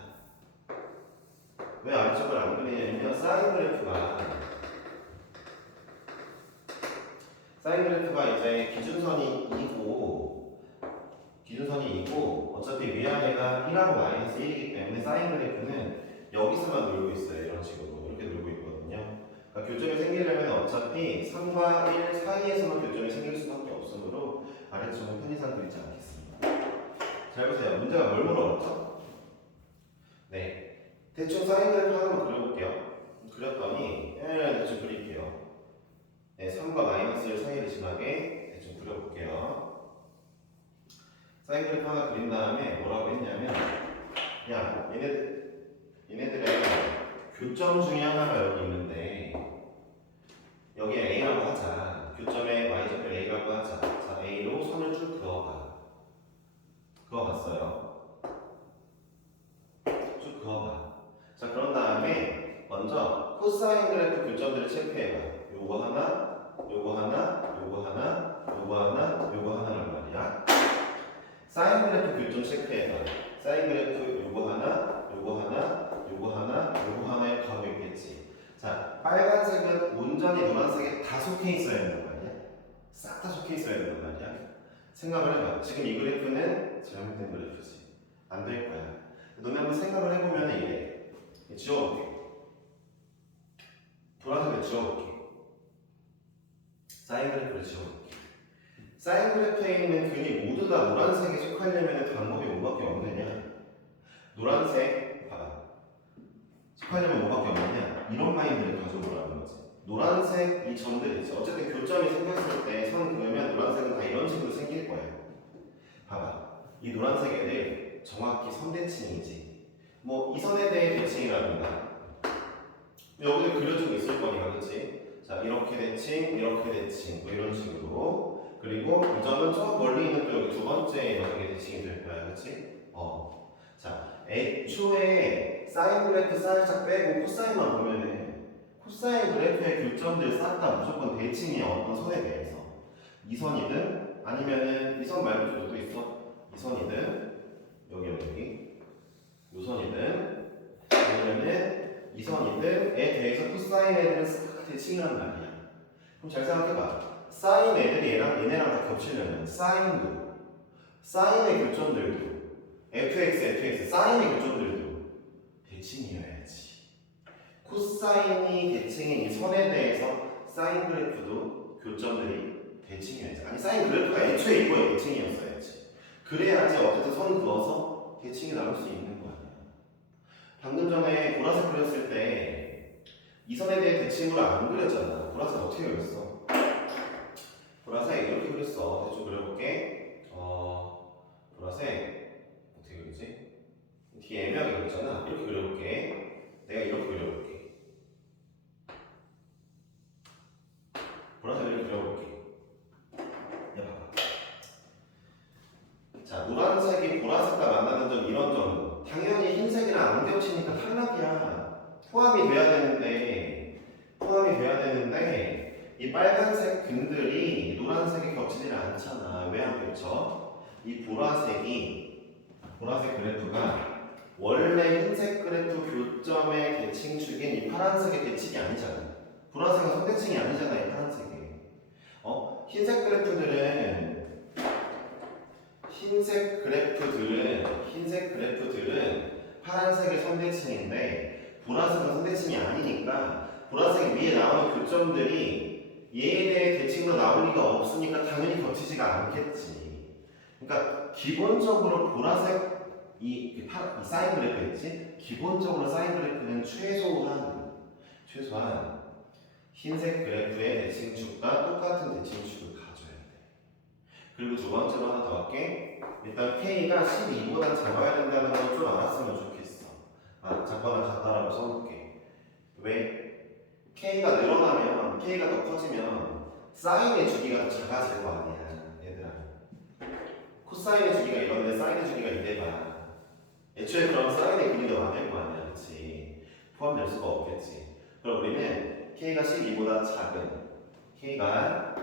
왜 아래쪽을 안 그리냐면요. 사인 그래프가 이제 기준선이 이고 어차피 위아래가 1하고 마이너스 1이기 때문에 사인 그래프는 여기서만 놀고 있어요. 이런 식으로 이렇게 놀고 있거든요. 그러니까 교점이 생기려면 어차피 3과 1 사이에서만 교점이 생길 수밖에 없으므로 아래쪽은 편의상 그리지 않겠습니다. 잘 보세요. 문제가 뭘 물어봤죠? 네, 대충 사인 그래프 하나만 그려볼게요. 그렸더니 대충 그릴게요. 네, 3과 마이너스 1 사이를 지나게 대충 그려볼게요. 사인 그래프 하나 그린 다음에 뭐라고 했냐면 야, 얘네들의 교점 중에 하나가 여기 있는데 여기에 A라고 하자. 교점에 Y좌표 A라고 하자. 자, A로 선을 쭉 그어봐. 그어봤어요. 쭉 그어봐. 자, 그런 다음에 먼저 코사인 그래프 교점들을 체크해봐. 요거 하나, 요거 하나, 요거 하나, 요거 하나, 요거 하나란 말이야. 사인 그래프 교점 체크해봐. 사인 그래프 요거 하나, 요거 하나, 요거 하나, 요거 하나에 가고 있겠지. 자, 빨간색은 온전히 노란색에 다 속해 있어야 된단 말이야. 싹 다 속해 있어야 된단 말이야. 생각을 해봐. 지금 이 그래프는 잘못된 그래프지. 안 될 거야. 너네 한번 생각을 해보면 이래. 지워볼게. 보라색을 지워볼게. 사인 그래프를 지워볼게. 사인 그래프에 있는 근이 모두 다 노란색에 속하려면 방법이 뭐밖에 없느냐? 노란색, 봐봐. 속하려면 뭐밖에 없느냐? 이런 마인드를 가져보라는 거지. 노란색 이 점들 있지. 어쨌든 교점이 생겼을 때 선 그으면 노란색은 다 이런 식으로 생길 거예요. 봐봐. 이 노란색 애들 정확히 선대칭이지. 뭐 이 선에 대해 대칭이라든가 여기에 그려주고 있을 거니까, 그치? 자, 이렇게 대칭, 이렇게 대칭, 뭐 이런 식으로. 그리고 이 점은 저 멀리 있는 또 여기 두 번째 녀석의 대칭이 될 거야, 그치? 자, 애초에 사인 그래프 살짝 빼고 코사인만 보면은 코사인 그래프의 교점들 싹 다 무조건 대칭이야, 어떤 선에 대해서. 이 선이든 아니면은 이 선 말고 또 있어? 이 선이든 여기 이 선이든 아니면은 이 선이든에 대해서 코사인 애들은 싹 대칭이란 말이야. 그럼 잘 생각해봐. 사인 애들이 얘네랑 다 겹치려면 사인의 교점들도 fx, 사인의 교점들도 대칭이어야지. 코사인이 대칭인 이 선에 대해서 사인 그래프도 교점들이 대칭이어야지. 아니, 사인 그래프가 애초에 이거에 대칭이었어야지. 그래야지 어쨌든 선 그어서 대칭이 나올 수 있는 거 아니야. 방금 전에 보라색 그렸을 때 이 선에 대해 대칭으로 안 그렸잖아. 보라색 어떻게 그렸어? 보라색 이렇게 그렸어. 대충 그려볼게. 보라색 어떻게 그리지? 뒤에 애매하게 그렸잖아. 이렇게 그려볼게. 내가 이렇게 그려볼게. 보라색 이렇게 그려볼게. 해봐. 자, 노란색이 보라색과 만나는 점, 이런 점. 당연히 흰색이랑 안 겹치니까 탈락이야. 포함이 돼야 되는데 이 빨간색 근들이 노란색에 겹치질 않잖아. 왜 안 겹쳐? 이 보라색 그래프가 원래 흰색 그래프 교점의 대칭축인 이 파란색의 대칭이 아니잖아. 보라색은 선대칭이 아니잖아, 이 파란색이. 흰색 그래프들은 파란색의 선대칭인데 보라색은 선대칭이 아니니까 보라색 위에 나오는 교점들이 얘에 대해 대칭으로 나올 리가 없으니까 당연히 겹치지가 않겠지. 그러니까 기본적으로 보라색 이 사인 그래프 있지? 기본적으로 사인 그래프는 최소한 흰색 그래프의 대칭축과 똑같은 대칭축을 가져야 돼. 그리고 두 번째로 하나 더 할게. 일단 K가 12보다 작아야 된다는 걸 좀 알았으면 좋겠어. 작거나 같다라고 써놓을게. 왜? K가 늘어나면, K가 더 커지면 사인의 주기가 더 작아질 거 아니야, 얘들아. 코사인의 주기가 이런데 사인의 주기가 이래봐. 애초에 그럼 사인의 길이가 많을 거 아니야, 그치? 포함될 수가 없겠지. 그럼 우리는 K가 12보다 작은, K가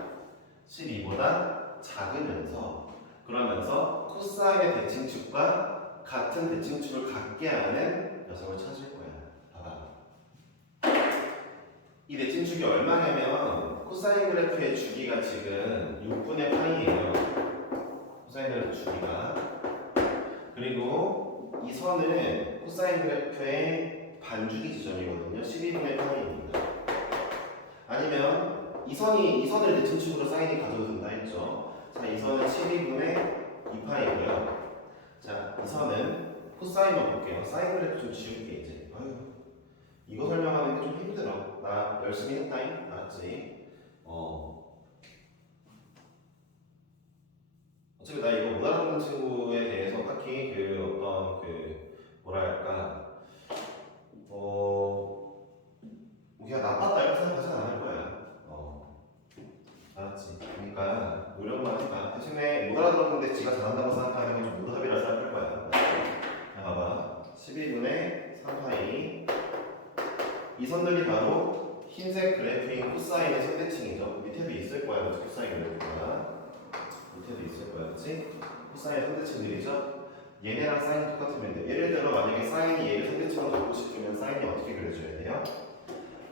12보다 작으면서, 그러면서 코사인의 대칭축과 같은 대칭축을 갖게 하는 녀석을 찾을 거야. 봐봐. 이 대칭축이 얼마냐면 코사인 그래프의 주기가 지금 6분의 파이예요. 코사인 그래프 주기가. 그리고 이 선은 코사인 그래프의 반주기 지점이거든요. 12분의 파이입니다. 아니면 이 선을 대칭축으로 사인이 가져도 된다 했죠. 자, 이 선은 12분의 2파이고요. 자, 이 선은 코사인만 볼게요. 사인 그래프 좀 지울게 이제. 아유, 이거 설명하는 게 좀 힘들어. 나 열심히 했다잉, 알았지? 어차피 나 이거 못 알아듣는 친구에 대해서 딱히 뭐랄까 그냥 나빴다 이렇게 생각하진 않을 거야. 알았지? 그러니까 노력만 해봐. 대신에 못 알아들었는데 지가 잘한다고 생각하는 건 좀 무답이라 생각할 거야. 자, 봐봐. 12분의 3파이. 이 선들이 바로 흰색 그래프인 코사인의 선대칭이죠. 밑에도 있을 거야, 코사인 그래프가. 밑에도 있을 거야, 그렇지? 코사인 선대칭들이죠. 얘네랑 사인이 똑같으면 돼. 예를 들어 만약에 사인이 얘를 선대칭으로 잡고 싶으면 사인이 어떻게 그려줘야 돼요?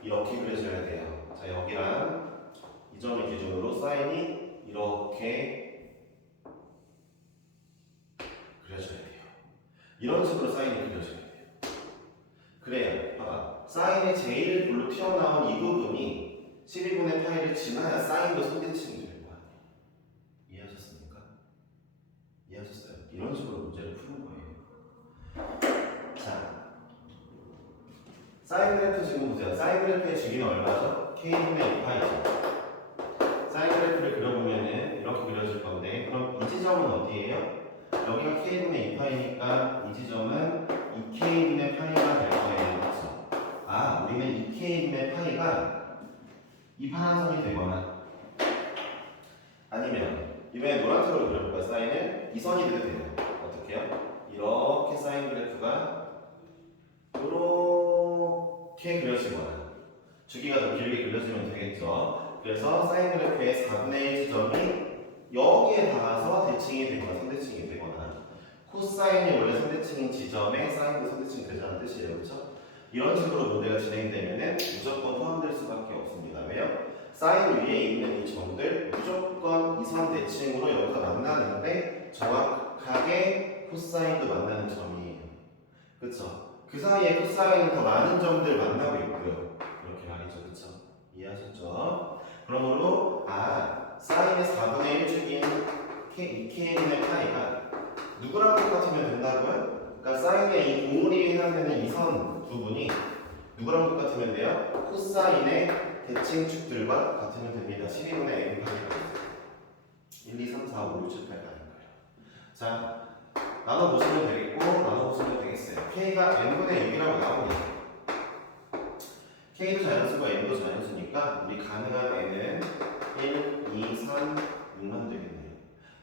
이렇게 그려줘야 돼요. 자, 여기랑 이 점을 기준으로 사인이 이렇게 그려줘야 돼요. 이런 식으로 사인이 그려줘야 돼요. 그래야 봐봐. 사인의 제일 불로 튀어나온 이 부분이 12분의 파이를 지나야 사인도 선대칭이 될 거 아니에요. 이해하셨습니까? 이해하셨어요? 이런 식으로 문제를 푸는 거예요. 자, 사인 그래프 지금 보세요. 사인 그래프의 주기는 얼마죠? K분의 2파이죠. 사인 그래프를 그려보면은 이렇게 그려질 건데, 그럼 이 지점은 어디예요? 여기가 K분의 2파이니까 이 지점은 2K분의 파이가 될 거예요. 그렇죠? 우리는 2K분의 파이가 이 파란선이 되거나 아니면 이번에 노란색으로 그려볼까요? 사인을 이 선이 돼도 돼요. 어떻게 해요? 이렇게 사인 그래프가 이렇게 그려지거나 주기가 더 길게 그려지면 되겠죠. 그래서 사인 그래프의 4분의 1 지점이 여기에 닿아서 대칭이 되거나 선대칭이 되거나 코사인이 원래 선대칭인 지점에 사인도 선대칭이 되자는 뜻이에요. 그렇죠? 이런 식으로 문제가 진행되면 무조건 포함될 수밖에 없습니다. 왜요? 사인 위에 있는 이 점들 무조건 이 선 대칭으로 여기서 만나는데 정확하게 코사인도 만나는 점이에요. 그렇죠? 그 사이에 코사인은 더 많은 점들 만나고 있고요. 이렇게 말이죠. 그렇죠? 이해하셨죠? 그러므로 사인의 4분의 1축인 2kn의 파이가 누구랑 똑같으면 된다고요? 그러니까 사인의 이 공물이 해당되는 이 선 부분이 누구랑 똑같으면 돼요? 코사인의 대칭축들과 같으면 됩니다. 12분의 n 파이가 1, 2, 3, 4, 5, 6, 7, 8가 아닌가요? 자, 나눠보시면 되겠고 나눠보시면 되겠어요. K가 n분의 6이라고 나옵니다. K도 자연수고 n도 자연수니까 우리 가능한 n은 1, 2, 3, 6만 되겠네요.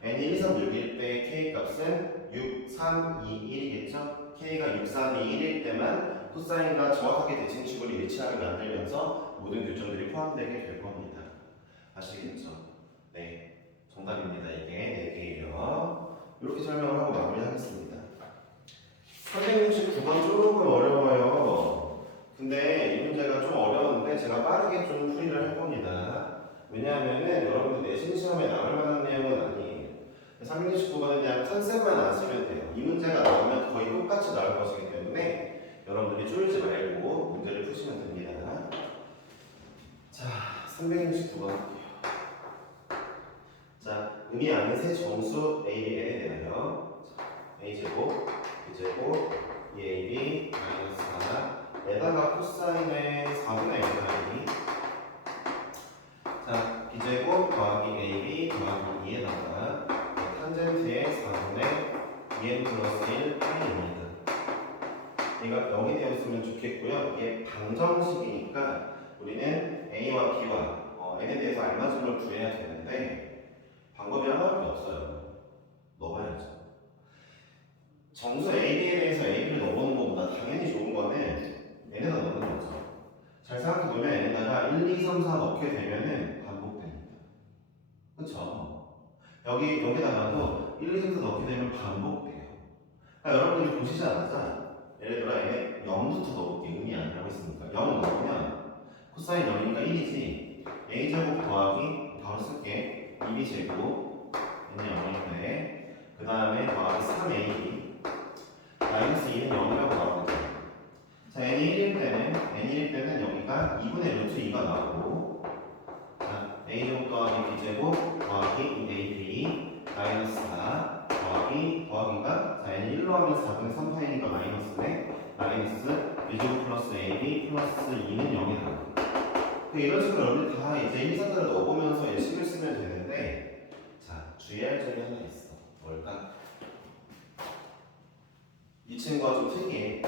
n 1, 2, 3, 6일 때 K 값은 6, 3, 2, 1이겠죠? K가 6, 3, 2, 1일 때만 코사인과 정확하게 대칭축을 일치하게 만들면서 모든 교점들이 포함되게 될 겁니다. 아시겠죠? 네, 정답입니다. 이게 4개예요. 이렇게 설명을 하고 마무리하겠습니다. 369번 조금 어려워요. 근데 이 문제가 좀 어려운데 제가 빠르게 좀 풀이를 해봅니다. 왜냐하면은 여러분들 내신 시험에 나올 만한 내용은 아니에요. 369번은 그냥 컨셉만 아시면 돼요. 이 문제가 나오면 거의 똑같이 나올 것이기 때문에 여러분들이 쫄지 말고 문제를 푸시면 됩니다. 자, 369번 할게요. 자, 의미 아는 세 정수 A, B, N에 대하여 A제곱, B제곱, 2AB, 마이너스 4에다가 코사인의 4분의 1 더하기 자, B제곱 더하기 AB 더하기 2에다가 탄젠트의 4분의 2n 플러스 1 파이입니다. 얘가 0이 되었으면 좋겠고요. 이게 방정식이니까 우리는 a와 b와 n에 대해서 알맞은 걸 구해야 되는데 방법이 하나밖에 없어요. 넣어봐야죠. 정수 AB에 대해서 AB를 넣어보는 것보다 당연히 좋은 거는 n에다 넣는 거죠. 잘 생각해보면 n에다가 1, 2, 3, 4 넣게 되면은 반복됩니다. 그쵸? 여기다가도 1, 2, 3, 4 넣게 되면 반복돼요. 그러니까 여러분들이 보시자마자 예를 들어 n에 0부터 넣어볼게. 의미 아니라고 했으니까 0 넣으면 코사인 0이니까 1이지 a제곱 더하기 바로 쓸게 2b제곱 n이 0인데 그 다음에 더하기 3ab 마이너스 2는 0이라고 나오거든요. 자, n이 1일 때는 여기가 2분의 루트 2가 나오고 자, a제곱 더하기 b제곱 더하기 2ab 마이너스 4 더하기가 자, n이 1로 하면 4분의 3파이니까 마이너스네 마이너스 b제곱 플러스 ab 플러스 2는 0이 나와요. 이런 식으로 여러분들 다 이제 1, 2, 3를 넣어보면서 예식을 쓰면 되는데 자, 주의할 점이 하나 있어. 뭘까? 이 친구가 좀 특이해.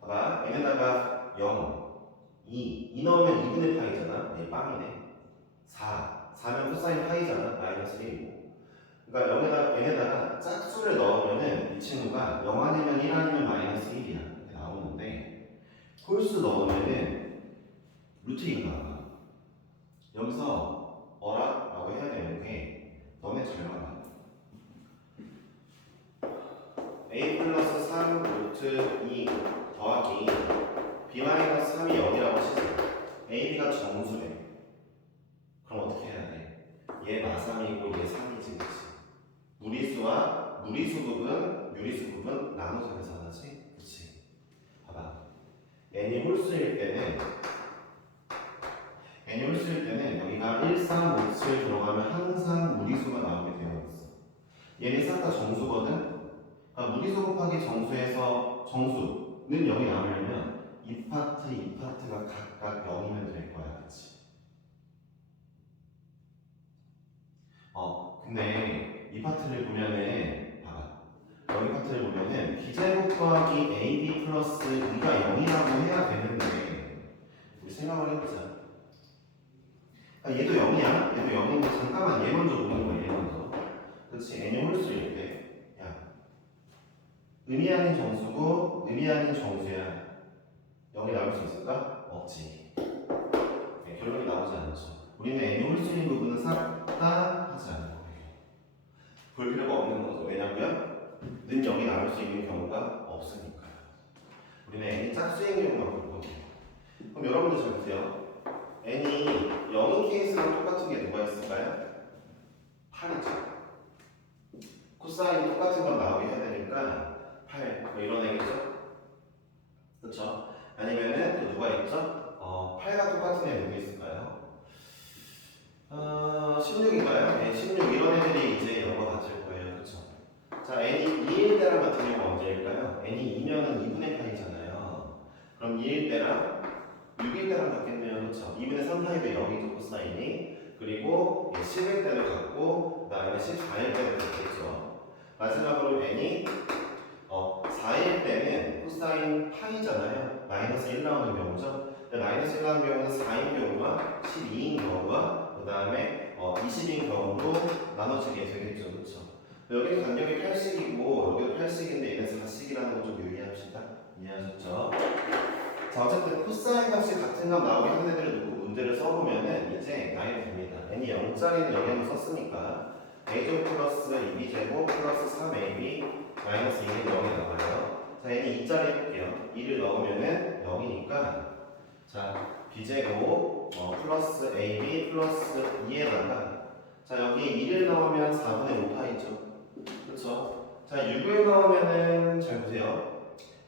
봐봐, n에다가 0, 2 넣으면 2분의 파이잖아. 얘 빵이네. 4면 코사인 파이잖아. 마이너스 1이고. 그러니까 n에다가 짝수를 넣으면은 이 친구가 0 아니면 1 아니면 마이너스 1이야. 이렇게 나오는데 홀수 넣으면은 루트 2가 나와. 여기서 어라? 라고 해야 되는 게 너네 잘 봐봐. a 플러스 3 루트 2 더하기 b 마이너스 3이 0이라고 치자. ab가 정수래. 그럼 어떻게 해야 돼? 얘 마삼이고 얘 3이지, 그치? 무리수와 무리수부분, 유리수부분 나눠서 계산하지? 그치? 봐봐. n이 홀수일 때는 여기가 1, 3, 5, 7 들어가면 항상 무리수가 나오게 되어 있어. 얘는 싹 다 정수거든? 그러니까 무리수 곱하기 정수에서 정수는 0이 나오려면 이 파트가 각각 0이면 될 거야, 그치? 근데 이 파트를 보면은 봐봐. 여기 파트를 보면은 b제곱 더하기 ab 플러스 2가 0이라고 해야 되는데 우리 생각을 해보자. 그러니까 얘도 0이야. 얘도 0인데 잠깐만 얘 먼저 보는 거야. 얘 먼저. 그렇지? n이 홀수일 때 야, 의미 아닌 정수고 의미 아닌 정수야. 0이 나올 수 있을까? 없지. 네, 결론이 나오지 않죠. 우리는 n이 홀수인 부분은 싹 다 하지 않을 거예요. 볼 필요가 없는 거죠. 왜냐면 는 0이 나올 수 있는 경우가 없으니까요. 우리는 n이 짝수인 경우만 볼 거예요. 그럼 여러분들 잘 보세요. n이 0인 케이스랑 똑같은 게 누가 있을까요? 8이죠. 코사인 똑같은 건 나오게 해야 되니까 8, 뭐 이런 애겠죠? 그쵸? 아니면은 또 누가 있죠? 8과 똑같은 애 누구 있을까요? 16인가요? 네, 16 이런 애들이 이제 영어 같을 거예요. 그쵸? 자, n이 2일 때랑 같은 경우가 언제일까요? n이 2면은 2분의 파이잖아요. 그럼 2일 때랑 6일 때랑 같겠네요. 그쵸? 2분의 3파이도 0이죠, 코사인이. 그리고 10일 때도 같고, 그 다음에 14일 때도 같겠죠. 마지막으로 n이 4일 때는 코사인 파이잖아요. 마이너스 1 나오는 경우죠. 마이너스 1 나오는 경우는 4인 경우와 12인 경우와 그 다음에 20인 경우도 나눠지게 되겠죠. 그렇죠? 여기는 간격이 8씩이고 여기도 8씩인데 얘는 4씩이라는 거 좀 유의합시다. 이해하셨죠? 자, 어쨌든 코사인 값이 같은 값 나오게 하는 애들을 놓고 문제를 써보면은 이제 나이 됩니다. n이 0짜리는 여기 한번 썼으니까 a제곱 플러스 2b제곱 플러스 3ab 마이너스 2는 0이 나와요. 자, n이 2짜리 해볼게요. 2를 넣으면은 0이니까 자, b제곱 플러스 ab 플러스 2에다가 자, 여기 2를 넣으면 4분의 5파이죠. 그쵸? 자, 6을 넣으면은 잘 보세요.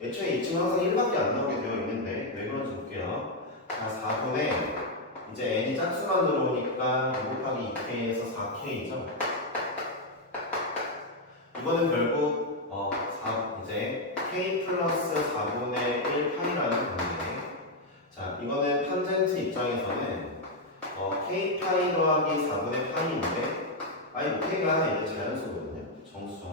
애초에 이 친구 항상 1밖에 안 나오게 되어 있는데 왜 그런지 볼게요. 자, 4분의 이제 n이 짝수만 들어오니까 6 곱하기 2k에서 4k죠. 이거는 결국 이제 k 플러스 4분의 1 파이라는 건데 자, 이거는 탄젠트 입장에서는 k 파이 더하기 4분의 파이인데 아니 k가 이제 자연수거든요. 정수.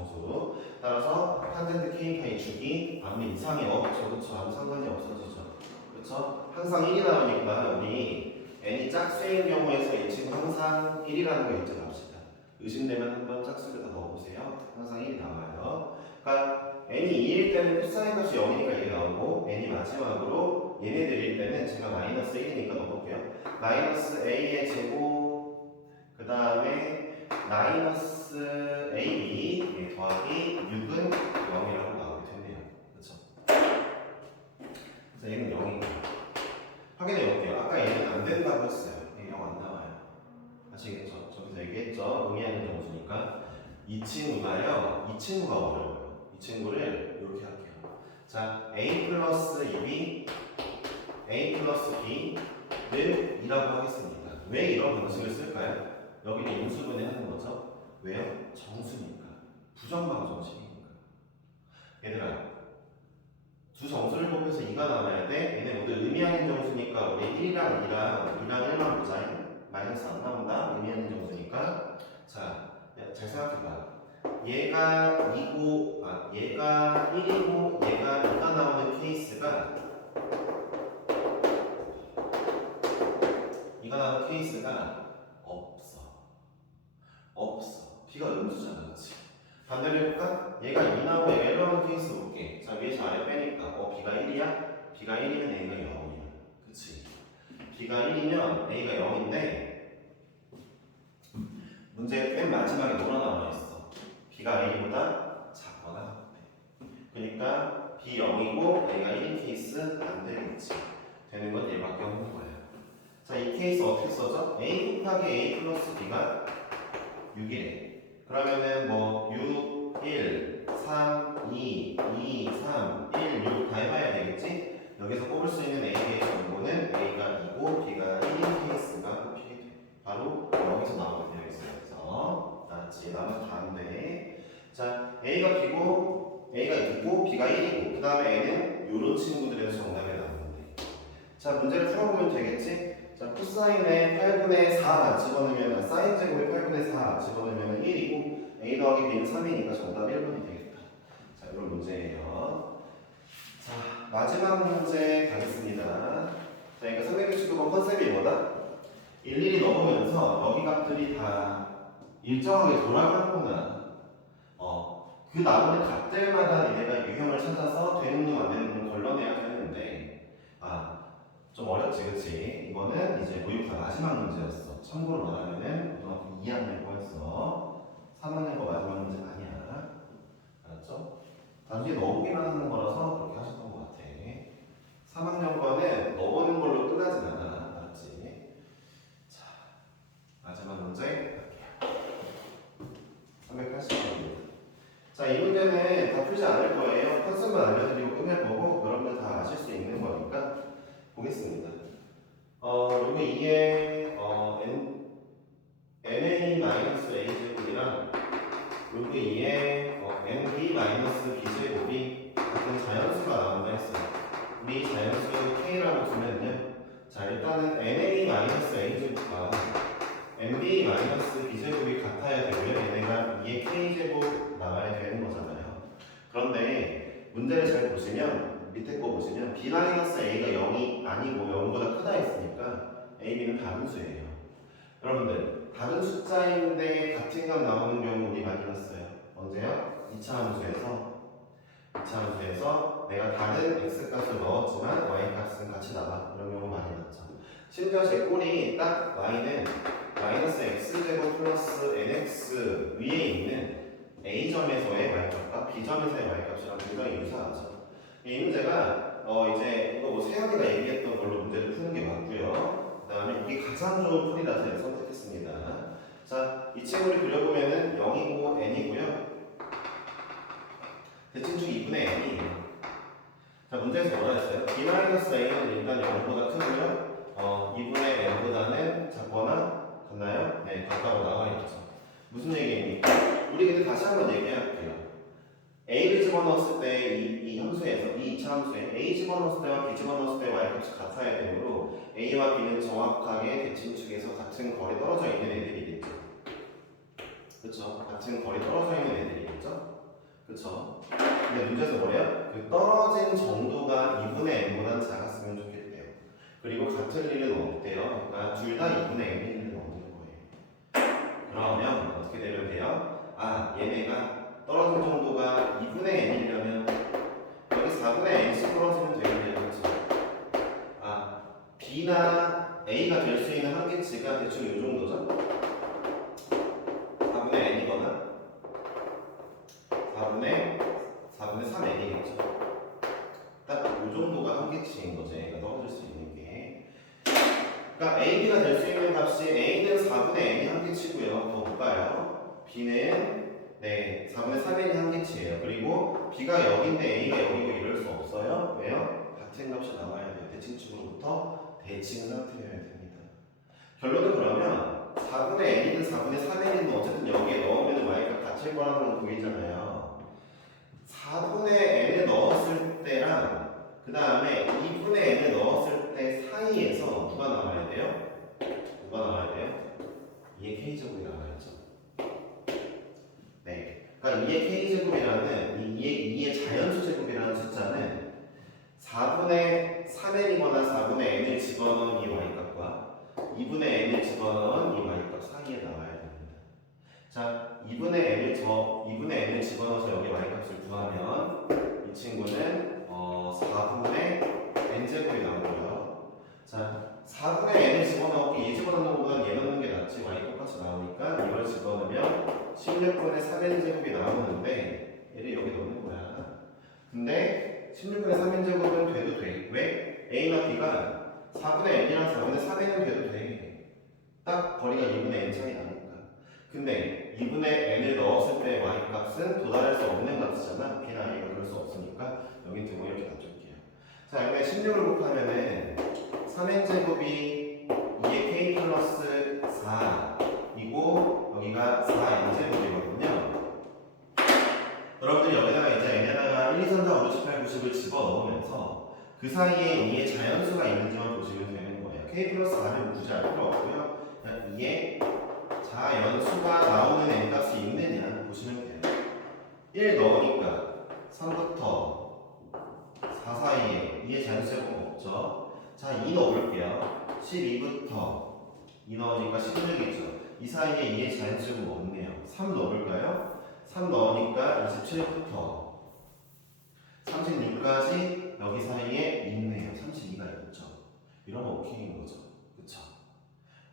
따라서 탄젠트 k 파이 주기 아무 이상이 없죠. 그렇죠. 아무 상관이 없어지죠. 그렇죠. 항상 1이 나오니까 우리 n이 짝수인 경우에서 이 친구 항상 1이라는 거 잊지 맙시다. 의심되면 한번 짝수에다 넣어보세요. 항상 1이 나와요. 그러니까 n이 2일 때는 코사인 값이 0이니까 이게 나오고 n이 마지막으로 얘네들일 때는 제가 마이너스 1이니까 넣어볼게요. 마이너스 a의 제곱 그 다음에 마이너스 ab 더하기 6은 0이라고 나오게 됐네요. 그렇죠? 그래서 얘는 0이고 확인해 볼게요. 아까 얘는 안 된다고 했어요. 얘 0 안 나와요. 아시겠죠? 저기서 얘기했죠. 의미하는 정수니까 이 친구가요. 이 친구가 어려워요. 이 친구를 이렇게 할게요. 자, a 플러스 2b a 플러스 b를 2라고 하겠습니다. 왜 이런 방식을 쓸까요? 여기는 인수분해 하는 거죠. 왜요? 정수니까. 부정방 정식이니까. 얘들아, 두 정수를 곱해서 2가 나와야 돼. 얘네 모두 의미하는 정수니까 우리 1이랑 1만 보자. 마이너스 안 나온다. 의미하는 정수니까. 자, 잘 생각해봐. 얘가 2고, 얘가 1이고, 얘가 2가 나오는 케이스가 없어. B가 음수잖아, 그렇지? 반대로 해볼까? 얘가 2 나오고 얘가 1 나오는 케이스 볼게. 자, 위에서 아래 빼니까 B가 1이야? B가 1이면 A가 0이야. 그치? B가 1이면 A가 0인데 문제 맨 마지막에 뭐라 나와 있어? B가 A보다 작거나 같대. 그러니까 B 0이고 A가 1인 케이스 안 되겠지. 되는 건 얘밖에 없는 거야. 자, 이 케이스 어떻게 써져? A 곱하기 A 플러스 B가 6이래. 그러면은 뭐 6, 1, 3, 2, 2, 3, 1, 6 다 해봐야 되겠지? 여기서 뽑을 수 있는 A의 정보는 A가 2고 B가 1인 케이스가 뽑히게 돼. 바로 여기서 나오게 되어 있어요. 그래서 알았지? 나머지 다 안 돼. 자, A가 B고 A가 2고 B가 1이고 그 다음에 A는 이런 친구들에서 정답이 나오는데 자, 문제를 풀어보면 되겠지? 자, 코사인에 8분의 4 집어넣으면 사인 제곱에 8분의 4 집어넣으면 1이고 a 더하기 b는 3이니까 정답 1번이 되겠다. 자, 이런 문제예요. 자, 마지막 문제 가겠습니다. 자, 그러니까 369번 컨셉이 뭐다? 일일이 넣으면서 여기 값들이 다 일정하게 돌아가는구나. 그 나오는 값들마다 얘네가 유형을 찾아서 되는 놈 안 되는 놈 걸러내야 되는데 좀 어렵지, 그치? 이거는 이제 모의고사 마지막 문제였어. 참고로 말하면은 고등학교 2학년 거였어. 3학년 거 마지막 문제 아니야. 알았죠? 나중에 넣어보기만 하는 거라서 그렇게 하셨던 것 같아. 3학년 거는 넣어보는 걸로 끝나진 않아. 알았지? 자, 마지막 문제 갈게요. 380번입니다. 자, 이 문제는 다 풀지 않을 거예요. 컨셉만 알려드리고 끝낼 거고 여러분들 다 아실 수 있는 거니까 보겠습니다. 요거 2에 NA-A 제곱이랑 요거 2에 NB-B 제곱이 같은 자연수가 나온다 했어요. 우리 자연수 K라고 두면요. 자, 일단은 NA-A 제곱과 NB-B 제곱이 같아야 되고요. 얘네가 2의 K 제곱 나와야 되는 거잖아요. 그런데 문제를 잘 보시면 밑에 거 보시면 B-A가 0이 아니고 0보다 크다 했으니까 A, B는 다른 수예요. 여러분들 다른 숫자인데 같은 값 나오는 경우 우리 많이 봤어요. 언제요? 2차 함수에서 내가 다른 x값을 넣었지만 y값은 같이 나와. 그런 경우 많이 봤죠. 심지어 제 꼴이 딱 y는 마이너스 x제곱 플러스 nx 위에 있는 a점에서의 y값과 b점에서의 y값이랑 굉장히 유사하죠. 이 문제가 이제 이거 뭐 세연이가 얘기했던 걸로 문제를 푸는 게 맞고요. 그 다음에 이게 가장 좋은 풀이라서 제가 선택했습니다. 자, 이 친구를 그려보면은 0이고 n이고요. 대칭축 2분의 n이에요. 자, 문제에서 뭐라 했어요? b-a는 일단 0보다 크고요. 2분의 n보다는 작거나 같나요? 네, 같다고 나와 있죠. 무슨 얘기입니까? 우리 근데 다시 한번 얘기할게요. A를 집어넣었을 때 이 함수에서 이 2차 함수에 A 집어넣었을 때와 B 집어넣었을 때 Y값이 같아야 되므로 A와 B는 정확하게 대칭축에서 같은 거리에 떨어져 있는 애들이겠죠. 그쵸? 같은 거리 떨어져 있는 애들이겠죠? 그쵸? 근데 문제에서 뭐래요? 그 떨어진 정도가 2분의 n보다는 작았으면 좋겠대요. 그리고 같을 일은 없대요. 그러니까 둘 다 2분의 n일 일은 없는 거예요. 그러면 어떻게 되면 돼요? 아, 얘네가 떨어진 정도가 2분의 n이려면 여기 4분의 n씩 떨어지면 되겠네요. 그쵸? 아, b나 a가 될 수 있는 한계치가 대충 이 정도죠? 4분의 n이거나 4분의 3n이겠죠. 딱 이 정도가 한계치인 거죠. 얘가 떨어질 수 있는 게. 그러니까 a, b가 될 수 있는 값이 a는 4분의 n이 한계치고요. 더 볼까요? b는 네 4분의 3n이 한계치예요. 그리고 b가 여기인데 a가 여기고 이럴 수 없어요. 왜요? 같은 값이 나와야 돼요. 대칭축으로부터 대칭 상태여야 됩니다. 결론은 그러면 4분의 n이든 4분의 3n이든 어쨌든 여기에 넣으면 y가 같을 거라는 건 보이잖아요. 4분의 n을 넣었을 때랑 그 다음에 2분의 n을 넣었을 때 사이에서 누가 나와야 돼요? 누가 나와야 돼요? 2의 k제곱이 나와야죠. 네. 그러니까 2의 k제곱이라는 2의 자연수 제곱이라는 숫자는 4분의 3n이거나 4분의 n을 집어넣은 이 y값과 2분의 n을 집어넣은 이 y값 사이에 나와야 됩니다. 자, 2분의 n을 집어넣어서 여기 y값을 구하면 이 친구는 4분의 n제곱이 나오고요. 자, 4분의 n을 집어넣고 얘 집어넣는 것보다 얘 넣는 게 낫지. y 똑같이 나오니까 이걸 집어넣으면 16분의 3n제곱이 나오는데 얘를 여기 넣는 거야. 근데 16분의 3n제곱은 돼도 돼. 왜? a나 b가 4분의 n이랑 4분의 3n은 돼도 돼. 딱 거리가 2분의 n 차이 나니까. 근데 2분의 n을 넣었을 때 y값은 도달할 수 없는 값이잖아. b나 a가 그럴 수 없으니까 여기 두고 이렇게 놔둘게요. 자, 여기 16을 곱하면은 3n제곱이 2의 k 플러스 4이고 여기가 4n제곱이거든요. 여러분들 여기다가 이제 n에다가 1, 2, 3, 4, 5, 6, 7, 8, 90을 집어넣으면서 그 사이에 2의 자연수가 있는지만 보시면 되는 거예요. k 플러스 4는 굳이 알 필요 없고요. 그냥 2의 자연수가 나오는 n값이 있느냐 보시면 돼요. 1 넣으니까 3부터 4 사이에 2의 자연수 제곱 없죠. 자, 2 넣어볼게요. 12부터 2 넣으니까 16이죠. 이 사이에 2의 자연수 제곱 없네요. 3 넣어볼까요? 3 넣으니까 27부터 36까지 여기 사이에 있네요. 32가 있죠. 이러면 오케이인 거죠. 그쵸?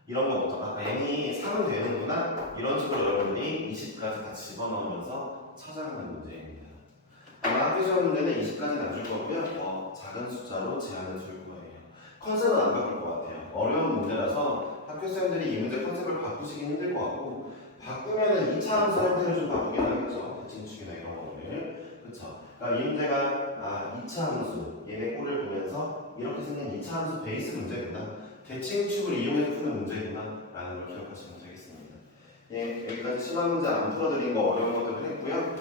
이런 거부터 n이 3은 되는구나. 이런 식으로 여러분이 20까지 다 집어넣으면서 찾아가는 문제입니다. 아마 학교 시험 문제는 20까지는 안 줄 거고요. 더 작은 숫자로 제한을 줄 거예요. 컨셉은 안 바뀔 것 같아요. 어려운 문제라서 학교 쌤들이 이 문제 컨셉을 바꾸시긴 힘들 것 같고 바꾸면은 2차 함수 형태를 좀 바꾸긴 하겠죠. 대칭축이나 이런 거를. 그쵸? 그러니까 이 문제가 2차 함수 얘네 꼴을 보면서 이렇게 생긴 2차 함수 베이스 문제구나. 대칭축을 이용해서 푸는 문제구나 라는 걸 기억하시면 되겠습니다. 예, 여기까지 심화 문제 안 풀어드린 거 어려운 것들 했고요.